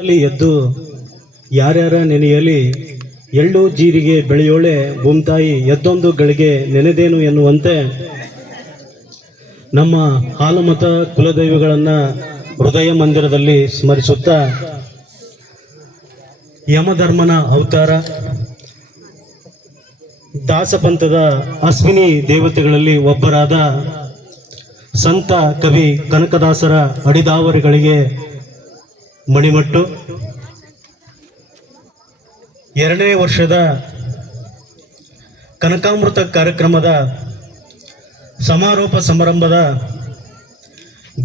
ಅಲ್ಲಿ ಎದ್ದು ಯಾರ್ಯಾರ ನೆನೆಯಲಿ ಎಳ್ಳು ಜೀರಿಗೆ ಬೆಳೆಯೋಳೆ ಭೂಮ್ತಾಯಿ ಎದ್ದೊಂದು ಗಳಿಗೆ ನೆನೆದೇನು ಎನ್ನುವಂತೆ ನಮ್ಮ ಹಾಲುಮತ ಕುಲದೈವಗಳನ್ನು ಹೃದಯ ಮಂದಿರದಲ್ಲಿ ಸ್ಮರಿಸುತ್ತಾ ಯಮಧರ್ಮನ ಅವತಾರ ದಾಸಪಂಥದ ಅಶ್ವಿನಿ ದೇವತೆಗಳಲ್ಲಿ ಒಬ್ಬರಾದ ಸಂತ ಕವಿ ಕನಕದಾಸರ ಅಡಿದಾವರಿಗಳಿಗೆ ಮಣಿಮಟ್ಟು 2ನೇ ವರ್ಷದ ಕನಕಾಮೃತ ಕಾರ್ಯಕ್ರಮದ ಸಮಾರೋಪ ಸಮಾರಂಭದ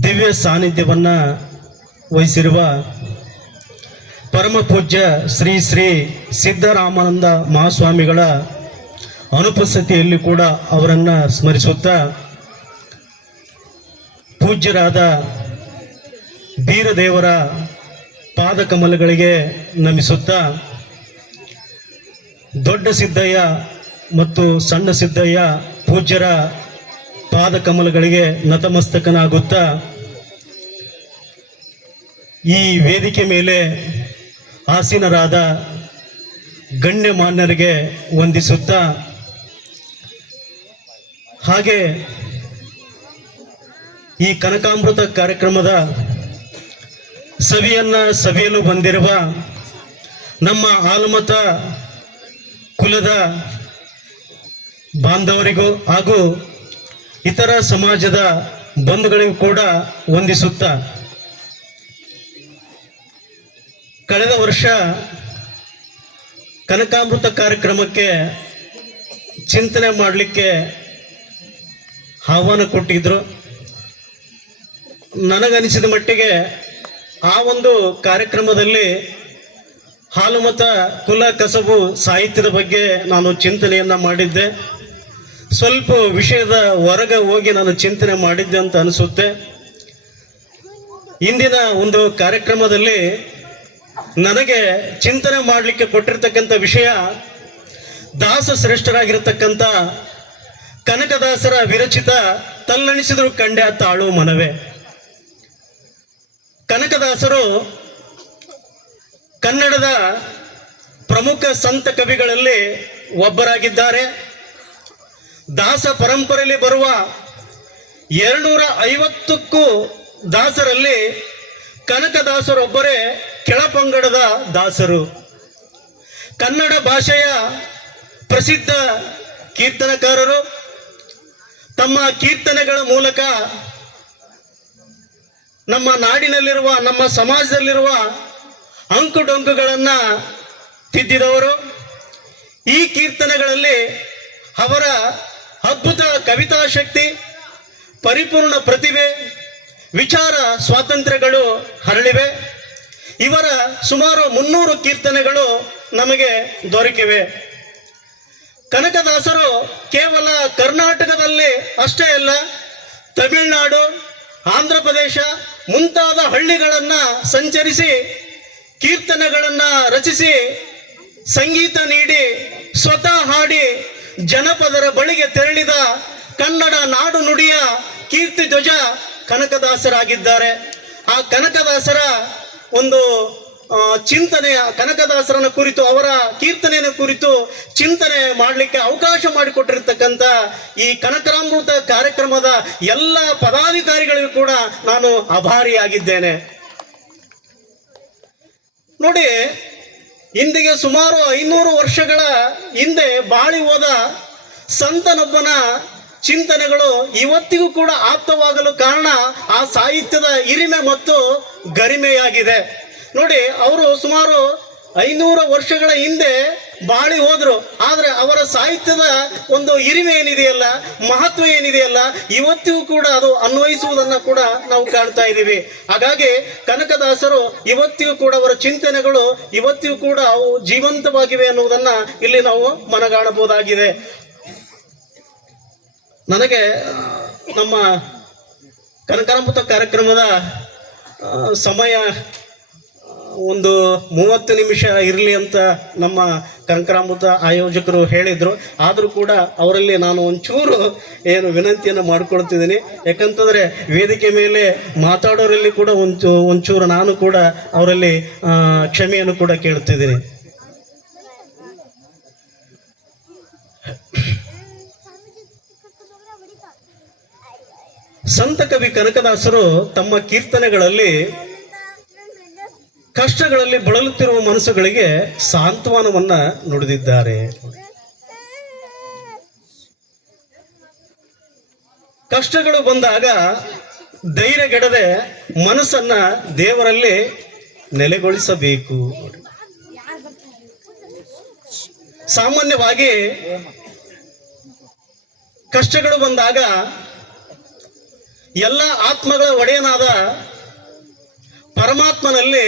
ದಿವ್ಯ ಸಾನ್ನಿಧ್ಯವನ್ನು ವಹಿಸಿರುವ ಪರಮ ಪೂಜ್ಯ ಶ್ರೀ ಶ್ರೀ ಸಿದ್ದರಾಮಾನಂದ ಮಹಾಸ್ವಾಮಿಗಳ ಅನುಪಸ್ಥಿತಿಯಲ್ಲಿ ಕೂಡ ಅವರನ್ನು ಸ್ಮರಿಸುತ್ತಾ ಪೂಜ್ಯರಾದ ಬೀರದೇವರ ಪಾದಕಮಲಗಳಿಗೆ ನಮಿಸುತ್ತಾ ದೊಡ್ಡ ಸಿದ್ದಯ್ಯ ಮತ್ತು ಸಣ್ಣ ಸಿದ್ದಯ್ಯ ಪೂಜ್ಯರ ಪಾದಕಮಲಗಳಿಗೆ ನತಮಸ್ತಕನಾಗುತ್ತಾ ಈ ವೇದಿಕೆ ಮೇಲೆ ಆಸೀನರಾದ ಗಣ್ಯಮಾನ್ಯರಿಗೆ ವಂದಿಸುತ್ತಾ ಹಾಗೆ ಈ ಕನಕಾಮೃತ ಕಾರ್ಯಕ್ರಮದ ಸವಿಯಲು ಬಂದಿರುವ ನಮ್ಮ ಹಾಲುಮತ ಕುಲದ ಬಾಂಧವರಿಗೂ ಹಾಗೂ ಇತರ ಸಮಾಜದ ಬಂಧುಗಳಿಗೂ ಕೂಡ ವಂದಿಸುತ್ತಾ ಕಳೆದ ವರ್ಷ ಕನಕಾಮೃತ ಕಾರ್ಯಕ್ರಮಕ್ಕೆ ಚಿಂತನೆ ಮಾಡಲಿಕ್ಕೆ ಆಹ್ವಾನ ಕೊಟ್ಟಿದ್ರು. ನನಗನಿಸಿದ ಮಟ್ಟಿಗೆ ಆ ಒಂದು ಕಾರ್ಯಕ್ರಮದಲ್ಲಿ ಹಾಲುಮತ ಕುಲ ಕಸಬು ಸಾಹಿತ್ಯದ ಬಗ್ಗೆ ನಾನು ಚಿಂತನೆಯನ್ನು ಮಾಡಿದ್ದೆ. ಸ್ವಲ್ಪ ವಿಷಯದ ಹೊರಗೆ ಹೋಗಿ ನಾನು ಚಿಂತನೆ ಮಾಡಿದ್ದೆ ಅಂತ ಅನಿಸುತ್ತೆ. ಇಂದಿನ ಒಂದು ಕಾರ್ಯಕ್ರಮದಲ್ಲಿ ನನಗೆ ಚಿಂತನೆ ಮಾಡಲಿಕ್ಕೆ ಕೊಟ್ಟಿರ್ತಕ್ಕಂಥ ವಿಷಯ ದಾಸ ಶ್ರೇಷ್ಠರಾಗಿರ್ತಕ್ಕಂಥ ಕನಕದಾಸರ ವಿರಚಿತ ತಲ್ಲಣಿಸಿದ್ರು ಕಂಡ್ಯ ತಾಳು ಮನವೇ. ಕನಕದಾಸರು ಕನ್ನಡದ ಪ್ರಮುಖ ಸಂತ ಕವಿಗಳಲ್ಲಿ ಒಬ್ಬರಾಗಿದ್ದಾರೆ. ದಾಸ ಪರಂಪರೆಯಲ್ಲಿ ಬರುವ 250ಕ್ಕೂ ದಾಸರಲ್ಲಿ ಕನಕದಾಸರೊಬ್ಬರೇ ಕೆಳಪಂಗಡದ ದಾಸರು. ಕನ್ನಡ ಭಾಷೆಯ ಪ್ರಸಿದ್ಧ ಕೀರ್ತನಕಾರರು. ತಮ್ಮ ಕೀರ್ತನೆಗಳ ಮೂಲಕ ನಮ್ಮ ನಾಡಿನಲ್ಲಿರುವ ನಮ್ಮ ಸಮಾಜದಲ್ಲಿರುವ ಅಂಕುಡೊಂಕುಗಳನ್ನು ತಿದ್ದಿದವರು. ಈ ಕೀರ್ತನೆಗಳಲ್ಲಿ ಅವರ ಅದ್ಭುತ ಕವಿತಾ ಶಕ್ತಿ, ಪರಿಪೂರ್ಣ ಪ್ರತಿಭೆ, ವಿಚಾರ ಸ್ವಾತಂತ್ರ್ಯಗಳು ಹರಳಿವೆ. ಇವರ ಸುಮಾರು 300 ಕೀರ್ತನೆಗಳು ನಮಗೆ ದೊರಕಿವೆ. ಕನಕದಾಸರು ಕೇವಲ ಕರ್ನಾಟಕದಲ್ಲಿ ಅಷ್ಟೇ ಅಲ್ಲ, ತಮಿಳುನಾಡು, ಆಂಧ್ರ ಪ್ರದೇಶ ಮುಂತಾದ ಹಳ್ಳಿಗಳನ್ನು ಸಂಚರಿಸಿ ಕೀರ್ತನೆಗಳನ್ನು ರಚಿಸಿ ಸಂಗೀತ ನೀಡಿ ಸ್ವತಃ ಹಾಡಿ ಜನಪದರ ಬಳಿಗೆ ತೆರಳಿದ ಕನ್ನಡ ನಾಡು ನುಡಿಯ ಕೀರ್ತಿ ಧ್ವಜ ಕನಕದಾಸರಾಗಿದ್ದಾರೆ. ಆ ಕನಕದಾಸರ ಒಂದು ಚಿಂತನೆಯ ಕನಕದಾಸರನ ಕುರಿತು, ಅವರ ಕೀರ್ತನೆಯ ಕುರಿತು ಚಿಂತನೆ ಮಾಡಲಿಕ್ಕೆ ಅವಕಾಶ ಮಾಡಿಕೊಟ್ಟಿರ್ತಕ್ಕಂಥ ಈ ಕನಕಾಮೃತ ಕಾರ್ಯಕ್ರಮದ ಎಲ್ಲ ಪದಾಧಿಕಾರಿಗಳಿಗೂ ಕೂಡ ನಾನು ಆಭಾರಿಯಾಗಿದ್ದೇನೆ. ನೋಡಿ, ಇಂದಿಗೆ ಸುಮಾರು 500 ವರ್ಷಗಳ ಹಿಂದೆ ಬಾಳಿ ಹೋದ ಸಂತನೊಬ್ಬನ ಚಿಂತನೆಗಳು ಇವತ್ತಿಗೂ ಕೂಡ ಆಪ್ತವಾಗಲು ಕಾರಣ ಆ ಸಾಹಿತ್ಯದ ಹಿರಿಮೆ ಮತ್ತು ಗರಿಮೆಯಾಗಿದೆ. ನೋಡಿ, ಅವರು ಸುಮಾರು 500 ವರ್ಷಗಳ ಹಿಂದೆ ಬಾಳಿ ಹೋದ್ರು. ಆದರೆ ಅವರ ಸಾಹಿತ್ಯದ ಒಂದು ಹಿರಿಮೆ ಏನಿದೆಯಲ್ಲ, ಮಹತ್ವ ಏನಿದೆಯಲ್ಲ, ಇವತ್ತಿಗೂ ಕೂಡ ಅದು ಅನ್ವಯಿಸುವುದನ್ನು ಕೂಡ ನಾವು ಕಾಣ್ತಾ ಇದ್ದೀವಿ. ಹಾಗಾಗಿ ಕನಕದಾಸರು ಇವತ್ತಿಗೂ ಕೂಡ ಅವರ ಚಿಂತನೆಗಳು ಇವತ್ತಿಗೂ ಕೂಡ ಅವು ಜೀವಂತವಾಗಿವೆ ಅನ್ನುವುದನ್ನು ಇಲ್ಲಿ ನಾವು ಮನಗಾಣಬಹುದಾಗಿದೆ. ನನಗೆ ನಮ್ಮ ಕನಕಾಮೃತ ಕಾರ್ಯಕ್ರಮದ ಸಮಯ ಒಂದು 30 ನಿಮಿಷ ಇರಲಿ ಅಂತ ನಮ್ಮ ಕಂಕರಾಮೃತ ಆಯೋಜಕರು ಹೇಳಿದರು. ಆದರೂ ಕೂಡ ಅವರಲ್ಲಿ ನಾನು ಒಂಚೂರು ವಿನಂತಿಯನ್ನು ಮಾಡಿಕೊಳ್ತಿದ್ದೀನಿ. ಯಾಕಂತಂದರೆ ವೇದಿಕೆ ಮೇಲೆ ಮಾತಾಡೋರಲ್ಲಿ ಕೂಡ ಒಂಚೂರು ನಾನು ಕೂಡ ಅವರಲ್ಲಿ ಕ್ಷಮೆಯನ್ನು ಕೂಡ ಕೇಳ್ತಿದ್ದೀನಿ. ಸಂತ ಕವಿ ಕನಕದಾಸರು ತಮ್ಮ ಕೀರ್ತನೆಗಳಲ್ಲಿ ಕಷ್ಟಗಳಲ್ಲಿ ಬಳಲುತ್ತಿರುವ ಮನಸ್ಸುಗಳಿಗೆ ಸಾಂತ್ವನವನ್ನ ನುಡಿದಿದ್ದಾರೆ. ಕಷ್ಟಗಳು ಬಂದಾಗ ಧೈರ್ಯಗೆಡದೆ ಮನಸ್ಸನ್ನ ದೇವರಲ್ಲಿ ನೆಲೆಗೊಳಿಸಬೇಕು. ಸಾಮಾನ್ಯವಾಗಿ ಕಷ್ಟಗಳು ಬಂದಾಗ ಎಲ್ಲ ಆತ್ಮಗಳ ಒಡೆಯನಾದ ಪರಮಾತ್ಮನಲ್ಲಿ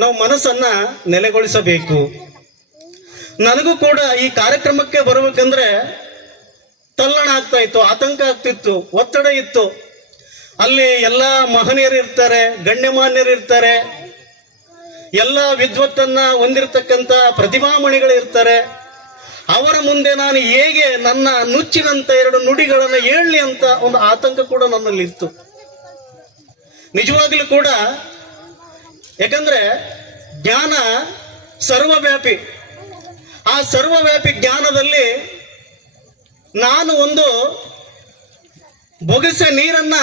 ನಾವು ಮನಸ್ಸನ್ನ ನೆಲೆಗೊಳಿಸಬೇಕು. ನನಗೂ ಕೂಡ ಈ ಕಾರ್ಯಕ್ರಮಕ್ಕೆ ಬರಬೇಕಂದ್ರೆ ತಲ್ಲಣ ಆಗ್ತಾ ಇತ್ತು, ಆತಂಕ ಆಗ್ತಿತ್ತು, ಒತ್ತಡ ಇತ್ತು. ಅಲ್ಲಿ ಎಲ್ಲ ಮಹನೀಯರು ಇರ್ತಾರೆ, ಗಣ್ಯಮಾನ್ಯರು ಇರ್ತಾರೆ, ಎಲ್ಲ ವಿದ್ವತ್ತನ್ನ ಹೊಂದಿರತಕ್ಕಂಥ ಪ್ರತಿಭಾಮಣಿಗಳು ಇರ್ತಾರೆ. ಅವರ ಮುಂದೆ ನಾನು ಹೇಗೆ ನನ್ನ ನುಚ್ಚಿನಂತ 2 ನುಡಿಗಳನ್ನು ಹೇಳಲಿ ಅಂತ ಒಂದು ಆತಂಕ ಕೂಡ ನನ್ನಲ್ಲಿ ಇತ್ತು. ನಿಜವಾಗ್ಲೂ ಕೂಡ, ಯಾಕಂದ್ರೆ ಜ್ಞಾನ ಸರ್ವವ್ಯಾಪಿ. ಆ ಸರ್ವವ್ಯಾಪಿ ಜ್ಞಾನದಲ್ಲಿ ನಾನು ಒಂದು ಬೊಗಸೆ ನೀರನ್ನ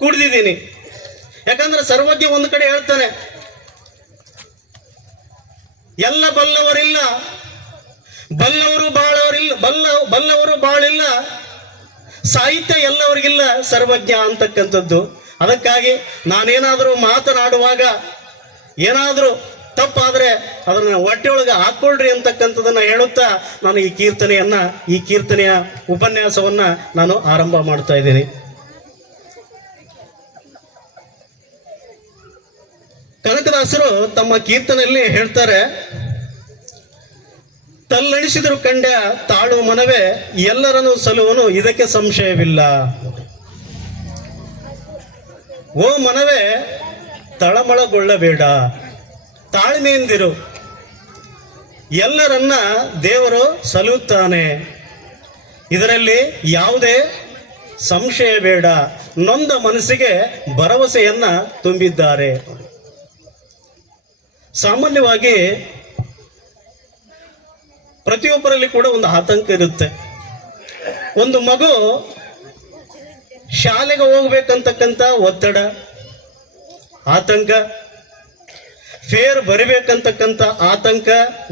ಕುಡಿದಿದ್ದೀನಿ. ಯಾಕಂದ್ರೆ ಸರ್ವಜ್ಞ ಒಂದು ಕಡೆ ಹೇಳ್ತಾನೆ, ಎಲ್ಲ ಬಲ್ಲವರಿಲ್ಲ, ಬಲ್ಲವರು ಬಾಳಿಲ್ಲ, ಸಾಹಿತ್ಯ ಎಲ್ಲವರಿಗಿಲ್ಲ, ಸರ್ವಜ್ಞ ಅಂತಕ್ಕಂಥದ್ದು. ಅದಕ್ಕಾಗಿ ನಾನೇನಾದರೂ ಮಾತನಾಡುವಾಗ ಏನಾದರೂ ತಪ್ಪಾದರೆ ಅದನ್ನು ಹೊಟ್ಟೆಯೊಳಗೆ ಹಾಕ್ಕೊಳ್ರಿ ಅಂತಕ್ಕಂಥದ್ದನ್ನ ಹೇಳುತ್ತಾ ನಾನು ಈ ಕೀರ್ತನೆಯ ಉಪನ್ಯಾಸವನ್ನ ನಾನು ಆರಂಭ ಮಾಡ್ತಾ ಇದ್ದೀನಿ. ಕನಕದಾಸರು ತಮ್ಮ ಕೀರ್ತನೆಯಲ್ಲಿ ಹೇಳ್ತಾರೆ, ತಲ್ಲಣಿಸಿದರು ಕಂಡ ತಾಳು ಮನವೇ ಎಲ್ಲರನ್ನು ಸಲುವನು ಇದಕ್ಕೆ ಸಂಶಯವಿಲ್ಲ. ಓ ಮನವೇ ತಳಮಳಗೊಳ್ಳಬೇಡ, ತಾಳ್ಮೆಯಿಂದಿರು, ಎಲ್ಲರನ್ನ ದೇವರು ಸಲುತ್ತಾನೆ, ಇದರಲ್ಲಿ ಯಾವುದೇ ಸಂಶಯ ಬೇಡ. ನೊಂದ ಮನಸ್ಸಿಗೆ ಭರವಸೆಯನ್ನ ತುಂಬಿದ್ದಾರೆ. ಸಾಮಾನ್ಯವಾಗಿ ಪ್ರತಿಯೊಬ್ಬರಲ್ಲಿ ಕೂಡ ಒಂದು ಆತಂಕ ಇರುತ್ತೆ. ಒಂದು ಮಗು ಶಾಲೆಗೆ ಹೋಗ್ಬೇಕಂತಕ್ಕಂಥ ಒತ್ತಡ, ಆತಂಕ, ಫೇರ್ ಬರಿಬೇಕಂತಕ್ಕಂಥ ಆತಂಕ,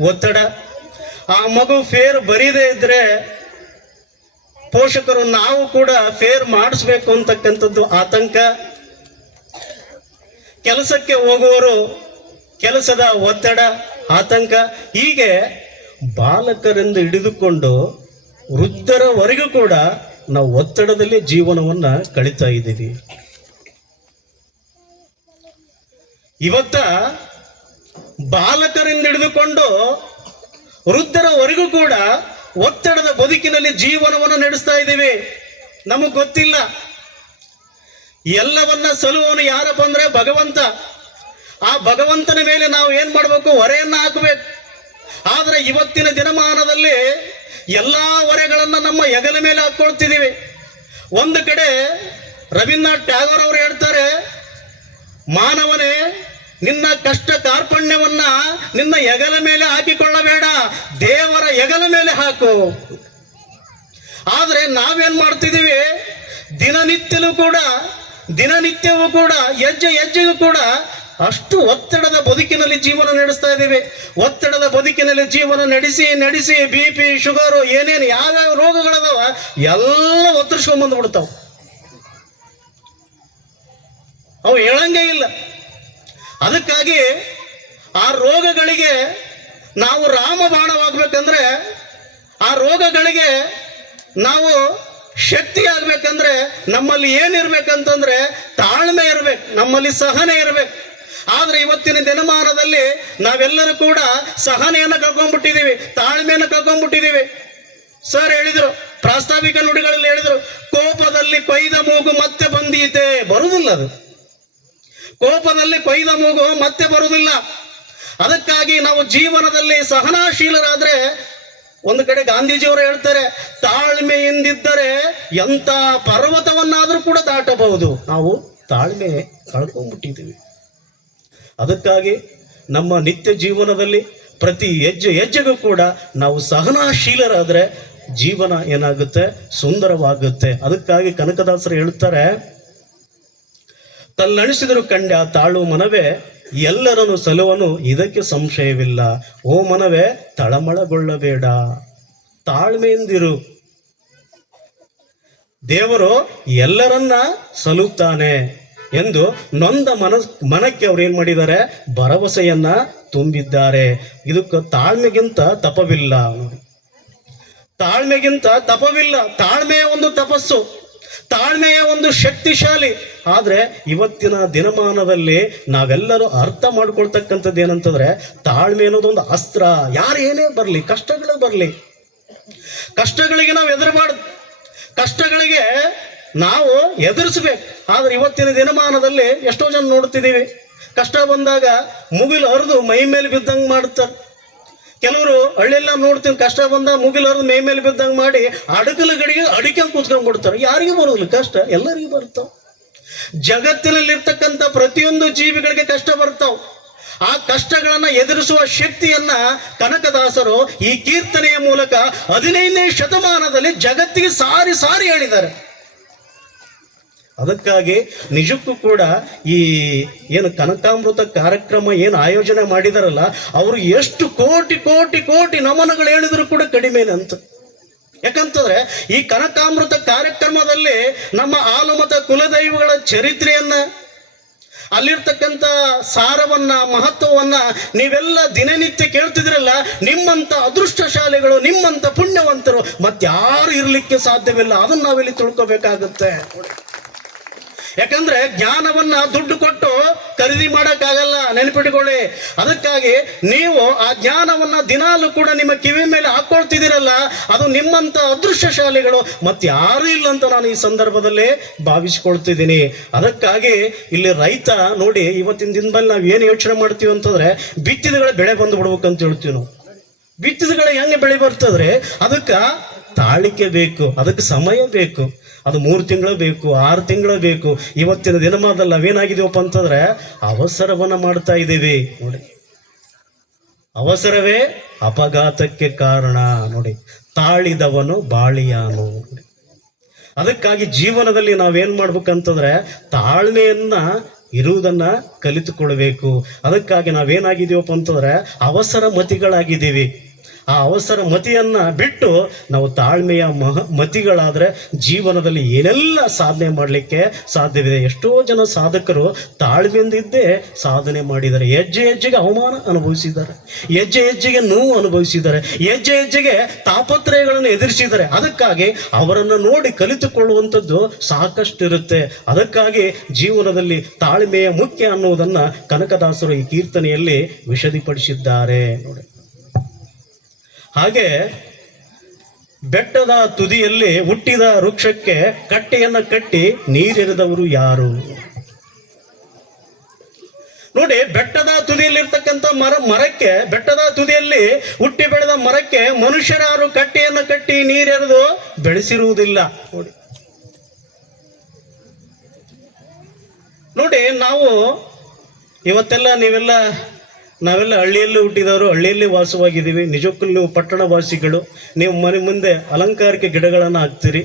ಒತ್ತಡ. ಆ ಮಗು ಫೇರ್ ಬರೀದೇ ಇದ್ರೆ ಪೋಷಕರು ನಾವು ಕೂಡ ಫೇರ್ ಮಾಡಿಸ್ಬೇಕು ಅಂತಕ್ಕಂಥದ್ದು ಆತಂಕ. ಕೆಲಸಕ್ಕೆ ಹೋಗುವವರು ಕೆಲಸದ ಒತ್ತಡ, ಆತಂಕ. ಹೀಗೆ ಬಾಲಕರಿಂದ ಹಿಡಿದುಕೊಂಡು ವೃದ್ಧರವರೆಗೂ ಕೂಡ ನಾವು ಒತ್ತಡದಲ್ಲಿ ಜೀವನವನ್ನ ಕಳೀತಾ ಇದ್ದೀವಿ. ಇವತ್ತ ಬಾಲಕರಿಂದ ಹಿಡಿದುಕೊಂಡು ವೃದ್ಧರವರೆಗೂ ಕೂಡ ಒತ್ತಡದ ಬದುಕಿನಲ್ಲಿ ಜೀವನವನ್ನು ನಡೆಸ್ತಾ ಇದ್ದೀವಿ. ನಮಗ್ ಗೊತ್ತಿಲ್ಲ. ಎಲ್ಲವನ್ನ ಸಲುವನು ಯಾರಪ್ಪ ಅಂದ್ರೆ ಭಗವಂತ. ಆ ಭಗವಂತನ ಮೇಲೆ ನಾವು ಏನ್ ಮಾಡ್ಬೇಕು? ಹೊರೆಯನ್ನ ಹಾಕಬೇಕು. ಆದ್ರೆ ಇವತ್ತಿನ ದಿನಮಾನದಲ್ಲಿ ಎಲ್ಲಾ ಹೊರೆಗಳನ್ನ ನಮ್ಮ ಹೆಗಲ ಮೇಲೆ ಹಾಕೊಳ್ತಿದ್ದೀವಿ. ಒಂದು ಕಡೆ ರವೀಂದ್ರನಾಥ್ ಟ್ಯಾಗೋರ್ ಅವರು ಹೇಳ್ತಾರೆ, ಮಾನವನೇ ನಿನ್ನ ಕಷ್ಟ ಕಾರ್ಪಣ್ಯವನ್ನ ನಿನ್ನ ಹೆಗಲ ಮೇಲೆ ಹಾಕಿಕೊಳ್ಳಬೇಡ, ದೇವರ ಹೆಗಲ ಮೇಲೆ ಹಾಕು. ಆದ್ರೆ ನಾವೇನ್ ಮಾಡ್ತಿದ್ದೀವಿ? ದಿನನಿತ್ಯವೂ ಕೂಡ ಹೆಜ್ಜೆಗೂ ಕೂಡ ಅಷ್ಟು ಒತ್ತಡದ ಬದುಕಿನಲ್ಲಿ ಜೀವನ ನಡೆಸ್ತಾ ಇದ್ದೀವಿ. ಒತ್ತಡದ ಬದುಕಿನಲ್ಲಿ ಜೀವನ ನಡೆಸಿ BP, ಶುಗರು, ಏನೇನು ಯಾವ್ಯಾವ ರೋಗಗಳದಾವ ಎಲ್ಲ ಒತ್ತರಿಸ್ಕೊಂಡ್ ಬಂದ್ಬಿಡ್ತಾವ. ಅವು ಹೇಳಂಗೇ ಇಲ್ಲ. ಅದಕ್ಕಾಗಿ ಆ ರೋಗಗಳಿಗೆ ನಾವು ರಾಮಬಾಣವಾಗಬೇಕಂದ್ರೆ, ಆ ರೋಗಗಳಿಗೆ ನಾವು ಶಕ್ತಿ ಆಗ್ಬೇಕಂದ್ರೆ ನಮ್ಮಲ್ಲಿ ಏನಿರ್ಬೇಕಂತಂದ್ರೆ ತಾಳ್ಮೆ ಇರ್ಬೇಕು, ನಮ್ಮಲ್ಲಿ ಸಹನೆ ಇರ್ಬೇಕು. ಆದ್ರೆ ಇವತ್ತಿನ ದಿನಮಾನದಲ್ಲಿ ನಾವೆಲ್ಲರೂ ಕೂಡ ಸಹನೆಯನ್ನು ಕಳ್ಕೊಂಡ್ಬಿಟ್ಟಿದೀವಿ, ತಾಳ್ಮೆಯನ್ನು ಕಳ್ಕೊಂಡ್ಬಿಟ್ಟಿದೀವಿ. ಸರ್ ಹೇಳಿದ್ರು, ಪ್ರಾಸ್ತಾವಿಕ ನುಡಿಗಳಲ್ಲಿ ಹೇಳಿದ್ರು, ಕೋಪದಲ್ಲಿ ಕೊಯ್ದ ಮೂಗು ಮತ್ತೆ ಬಂದೀತೆ. ಬರುವುದಿಲ್ಲ ಅದು. ಕೋಪದಲ್ಲಿ ಕೊಯ್ದ ಮೂಗು ಮತ್ತೆ ಬರುವುದಿಲ್ಲ. ಅದಕ್ಕಾಗಿ ನಾವು ಜೀವನದಲ್ಲಿ ಸಹನಾಶೀಲರಾದ್ರೆ, ಒಂದು ಕಡೆ ಗಾಂಧೀಜಿಯವರು ಹೇಳ್ತಾರೆ, ತಾಳ್ಮೆಯಿಂದಿದ್ದರೆ ಎಂಥ ಪರ್ವತವನ್ನಾದರೂ ಕೂಡ ದಾಟಬಹುದು. ನಾವು ತಾಳ್ಮೆ ಕಳ್ಕೊಂಡ್ಬಿಟ್ಟಿದ್ದೀವಿ. ಅದಕ್ಕಾಗಿ ನಮ್ಮ ನಿತ್ಯ ಜೀವನದಲ್ಲಿ ಪ್ರತಿ ಹೆಜ್ಜೆಗೂ ಕೂಡ ನಾವು ಸಹನಾಶೀಲರಾದರೆ ಜೀವನ ಏನಾಗುತ್ತೆ, ಸುಂದರವಾಗುತ್ತೆ. ಅದಕ್ಕಾಗಿ ಕನಕದಾಸರು ಹೇಳ್ತಾರೆ, ತಲ್ಲಣಿಸಿದರು ಕಂಡ್ಯ ತಾಳು ಮನವೇ ಎಲ್ಲರನ್ನು ಸಲುವನು ಇದಕ್ಕೆ ಸಂಶಯವಿಲ್ಲ. ಓ ಮನವೇ ತಳಮಳಗೊಳ್ಳಬೇಡ, ತಾಳ್ಮೆಯಿಂದಿರು. ದೇವರು ಎಲ್ಲರನ್ನ ಸಲುತ್ತಾನೆ ಎಂದು ನೊಂದ ಮನಕ್ಕೆ ಅವ್ರು ಏನ್ ಮಾಡಿದ್ದಾರೆ, ಭರವಸೆಯನ್ನ ತುಂಬಿದ್ದಾರೆ. ಇದಕ್ಕೆ ತಾಳ್ಮೆಗಿಂತ ತಪವಿಲ್ಲ. ತಾಳ್ಮೆಗಿಂತ ತಪವಿಲ್ಲ. ತಾಳ್ಮೆಯ ಒಂದು ತಪಸ್ಸು, ತಾಳ್ಮೆಯ ಒಂದು ಶಕ್ತಿಶಾಲಿ. ಆದ್ರೆ ಇವತ್ತಿನ ದಿನಮಾನದಲ್ಲಿ ನಾವೆಲ್ಲರೂ ಅರ್ಥ ಮಾಡ್ಕೊಳ್ತಕ್ಕಂಥದ್ದು ಏನಂತಂದ್ರೆ, ತಾಳ್ಮೆ ಅನ್ನೋದೊಂದು ಅಸ್ತ್ರ. ಯಾರು ಏನೇ ಬರಲಿ, ಕಷ್ಟಗಳು ಬರಲಿ, ಕಷ್ಟಗಳಿಗೆ ನಾವು ಎದುರಬಾರ್ದು, ಕಷ್ಟಗಳಿಗೆ ನಾವು ಎದುರಿಸ್ಬೇಕು. ಆದ್ರೆ ಇವತ್ತಿನ ದಿನಮಾನದಲ್ಲಿ ಎಷ್ಟೋ ಜನ ನೋಡ್ತಿದ್ದೀವಿ, ಕಷ್ಟ ಬಂದಾಗ ಮುಗಿಲು ಹರಿದು ಮೈ ಮೇಲೆ ಬಿದ್ದಂಗೆ ಮಾಡ್ತಾರೆ. ಕೆಲವರು ಹಳ್ಳಿಯೆಲ್ಲ ನೋಡ್ತೀನಿ, ಕಷ್ಟ ಬಂದಾಗ ಮುಗಿಲು ಹರಿದು ಮೈ ಮೇಲೆ ಬಿದ್ದಂಗೆ ಮಾಡಿ ಅಡಕಲ ಗಡಿಗೆ ಅಡಿಕೆ ಕೂತ್ಕೊಂಡು ಕೊಡ್ತಾರೆ. ಯಾರಿಗೂ ಬರೋದಿಲ್ಲ ಕಷ್ಟ, ಎಲ್ಲರಿಗೂ ಬರ್ತಾವ. ಜಗತ್ತಿನಲ್ಲಿರ್ತಕ್ಕಂಥ ಪ್ರತಿಯೊಂದು ಜೀವಿಗಳಿಗೆ ಕಷ್ಟ ಬರ್ತಾವ. ಆ ಕಷ್ಟಗಳನ್ನ ಎದುರಿಸುವ ಶಕ್ತಿಯನ್ನ ಕನಕದಾಸರು ಈ ಕೀರ್ತನೆಯ ಮೂಲಕ 15ನೇ ಶತಮಾನದಲ್ಲಿ ಜಗತ್ತಿಗೆ ಸಾರಿ ಸಾರಿ ಹೇಳಿದ್ದಾರೆ. ಅದಕ್ಕಾಗಿ ನಿಜಕ್ಕೂ ಕೂಡ ಈ ಏನು ಕನಕಾಮೃತ ಕಾರ್ಯಕ್ರಮ ಏನು ಆಯೋಜನೆ ಮಾಡಿದಾರಲ್ಲ, ಅವರು ಎಷ್ಟು ಕೋಟಿ ಕೋಟಿ ಕೋಟಿ ನಮನಗಳು ಹೇಳಿದ್ರು ಕೂಡ ಕಡಿಮೆನೆ ಅಂತ. ಯಾಕಂತಂದ್ರೆ ಈ ಕನಕಾಮೃತ ಕಾರ್ಯಕ್ರಮದಲ್ಲಿ ನಮ್ಮ ಆಲುಮತ ಕುಲದೈವಗಳ ಚರಿತ್ರೆಯನ್ನ, ಅಲ್ಲಿರ್ತಕ್ಕಂಥ ಸಾರವನ್ನ, ಮಹತ್ವವನ್ನ ನೀವೆಲ್ಲ ದಿನನಿತ್ಯ ಕೇಳ್ತಿದ್ರಲ್ಲ. ನಿಮ್ಮಂತ ಅದೃಷ್ಟಶಾಲಿಗಳು, ನಿಮ್ಮಂತ ಪುಣ್ಯವಂತರು ಮತ್ತಾರು ಇರ್ಲಿಕ್ಕೆ ಸಾಧ್ಯವಿಲ್ಲ. ಅದನ್ನ ನಾವಿಲ್ಲಿ ತಿಳ್ಕೋಬೇಕಾಗುತ್ತೆ. ಯಾಕಂದ್ರೆ ಜ್ಞಾನವನ್ನ ದುಡ್ಡು ಕೊಟ್ಟು ಖರೀದಿ ಮಾಡೋಕ್ಕಾಗಲ್ಲ, ನೆನಪಿಟ್ಕೊಳ್ಳಿ. ಅದಕ್ಕಾಗಿ ನೀವು ಆ ಜ್ಞಾನವನ್ನ ದಿನಾಲು ಕೂಡ ನಿಮ್ಮ ಕಿವಿ ಮೇಲೆ ಹಾಕೊಳ್ತಿದ್ದೀರಲ್ಲ, ಅದು ನಿಮ್ಮಂತ ಅದೃಷ್ಟಶಾಲಿಗಳು ಮತ್ತಾರು ಇಲ್ಲ ಅಂತ ನಾನು ಈ ಸಂದರ್ಭದಲ್ಲಿ ಭಾವಿಸ್ಕೊಳ್ತಿದ್ದೀನಿ. ಅದಕ್ಕಾಗಿ ಇಲ್ಲಿ ರೈತ ನೋಡಿ, ಇವತ್ತಿನ ದಿನದಲ್ಲಿ ನಾವು ಏನು ಯೋಚನೆ ಮಾಡ್ತೀವಿ ಅಂತಂದ್ರೆ, ಬಿತ್ತಿದಗಳ ಬೆಳೆ ಬಂದು ಬಿಡ್ಬೇಕಂತ ಹೇಳ್ತೀವಿ ನಾವು. ಬಿತ್ತಿದಗಳ ಹೆಂಗೆ ಬೆಳೆ ಬರ್ತದ್ರೆ ಅದಕ್ಕೆ ತಾಳಿಕೆ ಬೇಕು, ಅದಕ್ಕೆ ಸಮಯ ಬೇಕು. ಅದು 3 ತಿಂಗಳು ಬೇಕು, 6 ತಿಂಗಳು ಬೇಕು. ಇವತ್ತಿನ ದಿನಮಾನದಲ್ಲಿ ನಾವೇನಾಗಿದೀವಪ್ಪ ಅಂತಂದ್ರೆ ಅವಸರವನ್ನ ಮಾಡ್ತಾ ಇದ್ದೀವಿ ನೋಡಿ. ಅವಸರವೇ ಅಪಘಾತಕ್ಕೆ ಕಾರಣ ನೋಡಿ. ತಾಳಿದವನು ಬಾಳಿಯಾನು. ಅದಕ್ಕಾಗಿ ಜೀವನದಲ್ಲಿ ನಾವೇನ್ ಮಾಡ್ಬೇಕಂತಂದ್ರೆ ತಾಳ್ಮೆಯನ್ನ ಇರುವುದನ್ನ ಕಲಿತುಕೊಳ್ಬೇಕು. ಅದಕ್ಕಾಗಿ ನಾವೇನಾಗಿದ್ದೀವಪ್ಪ ಅಂತಂದ್ರೆ ಅವಸರ ಮತಿಗಳಾಗಿದ್ದೀವಿ. ಆ ಅವಸರ ಮತಿಯನ್ನ ಬಿಟ್ಟು ನಾವು ತಾಳ್ಮೆಯ ಮತಿಗಳಾದ್ರೆ ಜೀವನದಲ್ಲಿ ಏನೆಲ್ಲ ಸಾಧನೆ ಮಾಡಲಿಕ್ಕೆ ಸಾಧ್ಯವಿದೆ. ಎಷ್ಟೋ ಜನ ಸಾಧಕರು ತಾಳ್ಮೆಯಿಂದಿದ್ದೇ ಸಾಧನೆ ಮಾಡಿದ್ದಾರೆ. ಹೆಜ್ಜೆ ಹೆಜ್ಜೆಗೆ ಅವಮಾನ ಅನುಭವಿಸಿದ್ದಾರೆ, ಹೆಜ್ಜೆ ಹೆಜ್ಜೆಗೆ ನೋವು ಅನುಭವಿಸಿದ್ದಾರೆ, ಹೆಜ್ಜೆ ಹೆಜ್ಜೆಗೆ ತಾಪತ್ರಯಗಳನ್ನು ಎದುರಿಸಿದ್ದಾರೆ. ಅದಕ್ಕಾಗಿ ಅವರನ್ನು ನೋಡಿ ಕಲಿತುಕೊಳ್ಳುವಂಥದ್ದು ಸಾಕಷ್ಟು ಇರುತ್ತೆ. ಅದಕ್ಕಾಗಿ ಜೀವನದಲ್ಲಿ ತಾಳ್ಮೆಯ ಮುಖ್ಯ ಅನ್ನುವುದನ್ನ ಕನಕದಾಸರು ಈ ಕೀರ್ತನೆಯಲ್ಲಿ ವಿಶದೀಪಡಿಸಿದ್ದಾರೆ ನೋಡಿ. ಹಾಗೆ ಬೆಟ್ಟದ ತುದಿಯಲ್ಲಿ ಹುಟ್ಟಿದ ವೃಕ್ಷಕ್ಕೆ ಕಟ್ಟೆಯನ್ನು ಕಟ್ಟಿ ನೀರೆರೆದವರು ಯಾರು ನೋಡಿ. ಬೆಟ್ಟದ ತುದಿಯಲ್ಲಿರ್ತಕ್ಕಂಥ ಮರಕ್ಕೆ, ಬೆಟ್ಟದ ತುದಿಯಲ್ಲಿ ಹುಟ್ಟಿ ಬೆಳೆದ ಮರಕ್ಕೆ ಮನುಷ್ಯರಾರು ಕಟ್ಟೆಯನ್ನು ಕಟ್ಟಿ ನೀರೆರೆದು ಬೆಳೆಸಿರುವುದಿಲ್ಲ ನೋಡಿ. ನೋಡಿ, ನಾವು ಇವತ್ತೆಲ್ಲ ನಾವೆಲ್ಲ ಹಳ್ಳಿಯಲ್ಲಿ ಹುಟ್ಟಿದವರು, ಹಳ್ಳಿಯಲ್ಲಿ ವಾಸವಾಗಿದ್ದೀವಿ. ನಿಜಕ್ಕೂ ನೀವು ಪಟ್ಟಣ ವಾಸಿಗಳು, ನೀವು ಮನೆ ಮುಂದೆ ಅಲಂಕಾರಿಕ ಗಿಡಗಳನ್ನು ಹಾಕ್ತೀರಿ,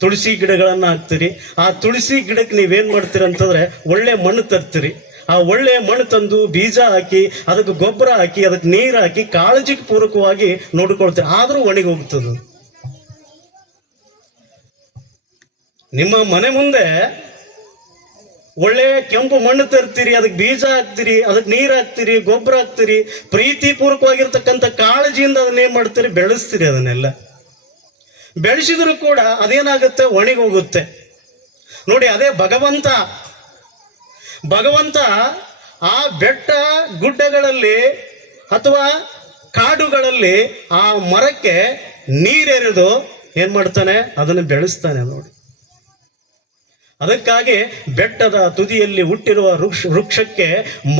ತುಳಸಿ ಗಿಡಗಳನ್ನು ಹಾಕ್ತೀರಿ. ಆ ತುಳಸಿ ಗಿಡಕ್ಕೆ ನೀವೇನು ಮಾಡ್ತೀರಿ ಅಂತಂದರೆ ಒಳ್ಳೆ ಮಣ್ಣು ತರ್ತೀರಿ. ಆ ಒಳ್ಳೆ ಮಣ್ಣು ತಂದು ಬೀಜ ಹಾಕಿ, ಅದಕ್ಕೆ ಗೊಬ್ಬರ ಹಾಕಿ, ಅದಕ್ಕೆ ನೀರು ಹಾಕಿ ಕಾಳಜಿ ಪೂರ್ವಕವಾಗಿ ನೋಡಿಕೊಳ್ತೀರಿ. ಆದರೂ ಒಣಗಿ ಹೋಗ್ತದೆ. ನಿಮ್ಮ ಮನೆ ಮುಂದೆ ಒಳ್ಳೆ ಕೆಂಪು ಮಣ್ಣು ತರ್ತೀರಿ, ಅದಕ್ಕೆ ಬೀಜ ಹಾಕ್ತೀರಿ, ಅದಕ್ಕೆ ನೀರು ಹಾಕ್ತೀರಿ, ಗೊಬ್ಬರ ಹಾಕ್ತೀರಿ, ಪ್ರೀತಿ ಪೂರ್ವಕವಾಗಿರ್ತಕ್ಕಂಥ ಕಾಳಜಿಯಿಂದ ಅದನ್ನೇನ್ ಮಾಡ್ತೀರಿ, ಬೆಳೆಸ್ತೀರಿ. ಅದನ್ನೆಲ್ಲ ಬೆಳೆಸಿದ್ರು ಕೂಡ ಅದೇನಾಗುತ್ತೆ, ಒಣಗಿ ಹೋಗುತ್ತೆ ನೋಡಿ. ಅದೇ ಭಗವಂತ ಆ ಬೆಟ್ಟ ಗುಡ್ಡಗಳಲ್ಲಿ ಅಥವಾ ಕಾಡುಗಳಲ್ಲಿ ಆ ಮರಕ್ಕೆ ನೀರೆರೆದು ಏನ್ ಮಾಡ್ತಾನೆ, ಅದನ್ನು ಬೆಳೆಸ್ತಾನೆ ನೋಡಿ. ಅದಕ್ಕಾಗಿ ಬೆಟ್ಟದ ತುದಿಯಲ್ಲಿ ಹುಟ್ಟಿರುವ ವೃಕ್ಷಕ್ಕೆ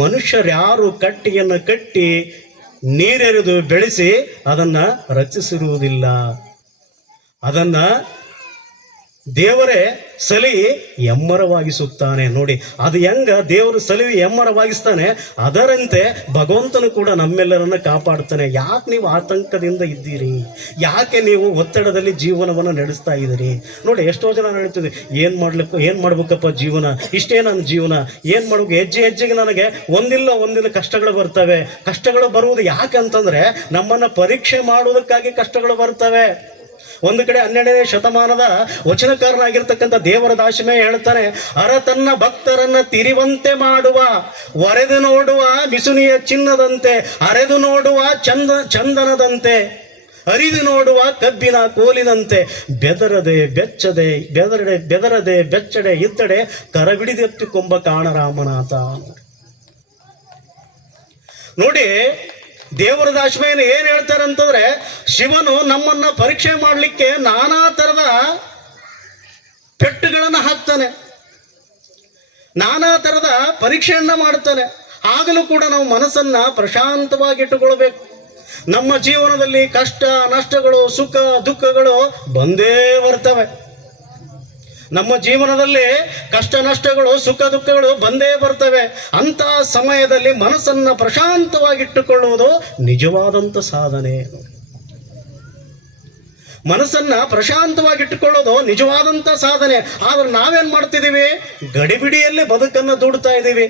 ಮನುಷ್ಯರ್ಯಾರು ಕಟ್ಟಿಯನ್ನು ಕಟ್ಟಿ ನೀರೆರೆದು ಬೆಳೆಸಿ ಅದನ್ನು ರಕ್ಷಿಸಿರುವುದಿಲ್ಲ. ಅದನ್ನ ದೇವರೇ ಸಲಿ ಎಮ್ಮರವಾಗಿಸುತ್ತಾನೆ. ನೋಡಿ, ಅದು ಹೆಂಗ ದೇವರು ಸಲಿವಿ ಎಮ್ಮರವಾಗಿಸ್ತಾನೆ, ಅದರಂತೆ ಭಗವಂತನು ಕೂಡ ನಮ್ಮೆಲ್ಲರನ್ನ ಕಾಪಾಡ್ತಾನೆ. ಯಾಕೆ ನೀವು ಆತಂಕದಿಂದ ಇದ್ದೀರಿ? ಯಾಕೆ ನೀವು ಒತ್ತಡದಲ್ಲಿ ಜೀವನವನ್ನು ನಡೆಸ್ತಾ ಇದ್ದೀರಿ? ನೋಡಿ, ಎಷ್ಟೋ ಜನ ಹೇಳ್ತಿದ್ವಿ, ಏನು ಮಾಡ್ಬೇಕಪ್ಪ ಜೀವನ, ಇಷ್ಟೇ ನನ್ನ ಜೀವನ, ಏನು ಮಾಡ್ಬೇಕು, ಹೆಜ್ಜೆ ಹೆಜ್ಜೆಗೆ ನನಗೆ ಒಂದಿಲ್ಲ ಕಷ್ಟಗಳು ಬರ್ತವೆ. ಕಷ್ಟಗಳು ಬರುವುದು ಯಾಕಂತಂದ್ರೆ ನಮ್ಮನ್ನು ಪರೀಕ್ಷೆ ಮಾಡುವುದಕ್ಕಾಗಿ ಕಷ್ಟಗಳು ಬರ್ತವೆ. ಒಂದು ಕಡೆ 12ನೇ ಶತಮಾನದ ವಚನಕಾರನಾಗಿರ್ತಕ್ಕಂಥ ದೇವರ ದಾಸಮೇ ಹೇಳ್ತಾನೆ, ತನ್ನ ಭಕ್ತರನ್ನ ತಿರಿವಂತೆ ಮಾಡುವ, ಒರೆದು ನೋಡುವ ಬಿಸುನಿಯ ಚಿನ್ನದಂತೆ, ಅರೆದು ನೋಡುವ ಚಂದನದಂತೆ, ಅರಿದು ನೋಡುವ ಕಬ್ಬಿನ ಕೋಲಿನಂತೆ, ಬೆದರದೆ ಬೆಚ್ಚಡೆ ಇದ್ದಡೆ ಕರಬಿಡಿದೆತ್ತುಕೊಂಬ ಕಾಣರಾಮನಾಥ. ನೋಡಿ, ದೇವರ ದಾಸಮೇನ ಏನು ಹೇಳ್ತಾರೆ ಅಂತಂದ್ರೆ, ಶಿವನು ನಮ್ಮನ್ನ ಪರೀಕ್ಷೆ ಮಾಡಲಿಕ್ಕೆ ನಾನಾ ಥರದ ಪೆಟ್ಟುಗಳನ್ನು ಹಾಕ್ತಾನೆ, ನಾನಾ ಥರದ ಪರೀಕ್ಷೆಯನ್ನ ಮಾಡ್ತಾನೆ. ಆಗಲೂ ಕೂಡ ನಾವು ಮನಸ್ಸನ್ನ ಪ್ರಶಾಂತವಾಗಿ ಇಟ್ಟುಕೊಳ್ಬೇಕು. ನಮ್ಮ ಜೀವನದಲ್ಲಿ ಕಷ್ಟ ನಷ್ಟಗಳು ಸುಖ ದುಃಖಗಳು ಬಂದೇ ಬರ್ತವೆ. ನಮ್ಮ ಜೀವನದಲ್ಲಿ ಕಷ್ಟ ನಷ್ಟಗಳು ಸುಖ ದುಃಖಗಳು ಬಂದೇ ಬರ್ತವೆ. ಅಂತ ಸಮಯದಲ್ಲಿ ಮನಸ್ಸನ್ನು ಪ್ರಶಾಂತವಾಗಿಟ್ಟುಕೊಳ್ಳುವುದು ನಿಜವಾದಂಥ ಸಾಧನೆ. ಮನಸ್ಸನ್ನ ಪ್ರಶಾಂತವಾಗಿಟ್ಟುಕೊಳ್ಳೋದು ನಿಜವಾದಂಥ ಸಾಧನೆ. ಆದ್ರೆ ನಾವೇನು ಮಾಡ್ತಿದ್ದೀವಿ? ಗಡಿಬಿಡಿಯಲ್ಲಿ ಬದುಕನ್ನು ದುಡ್ತಾ ಇದ್ದೀವಿ.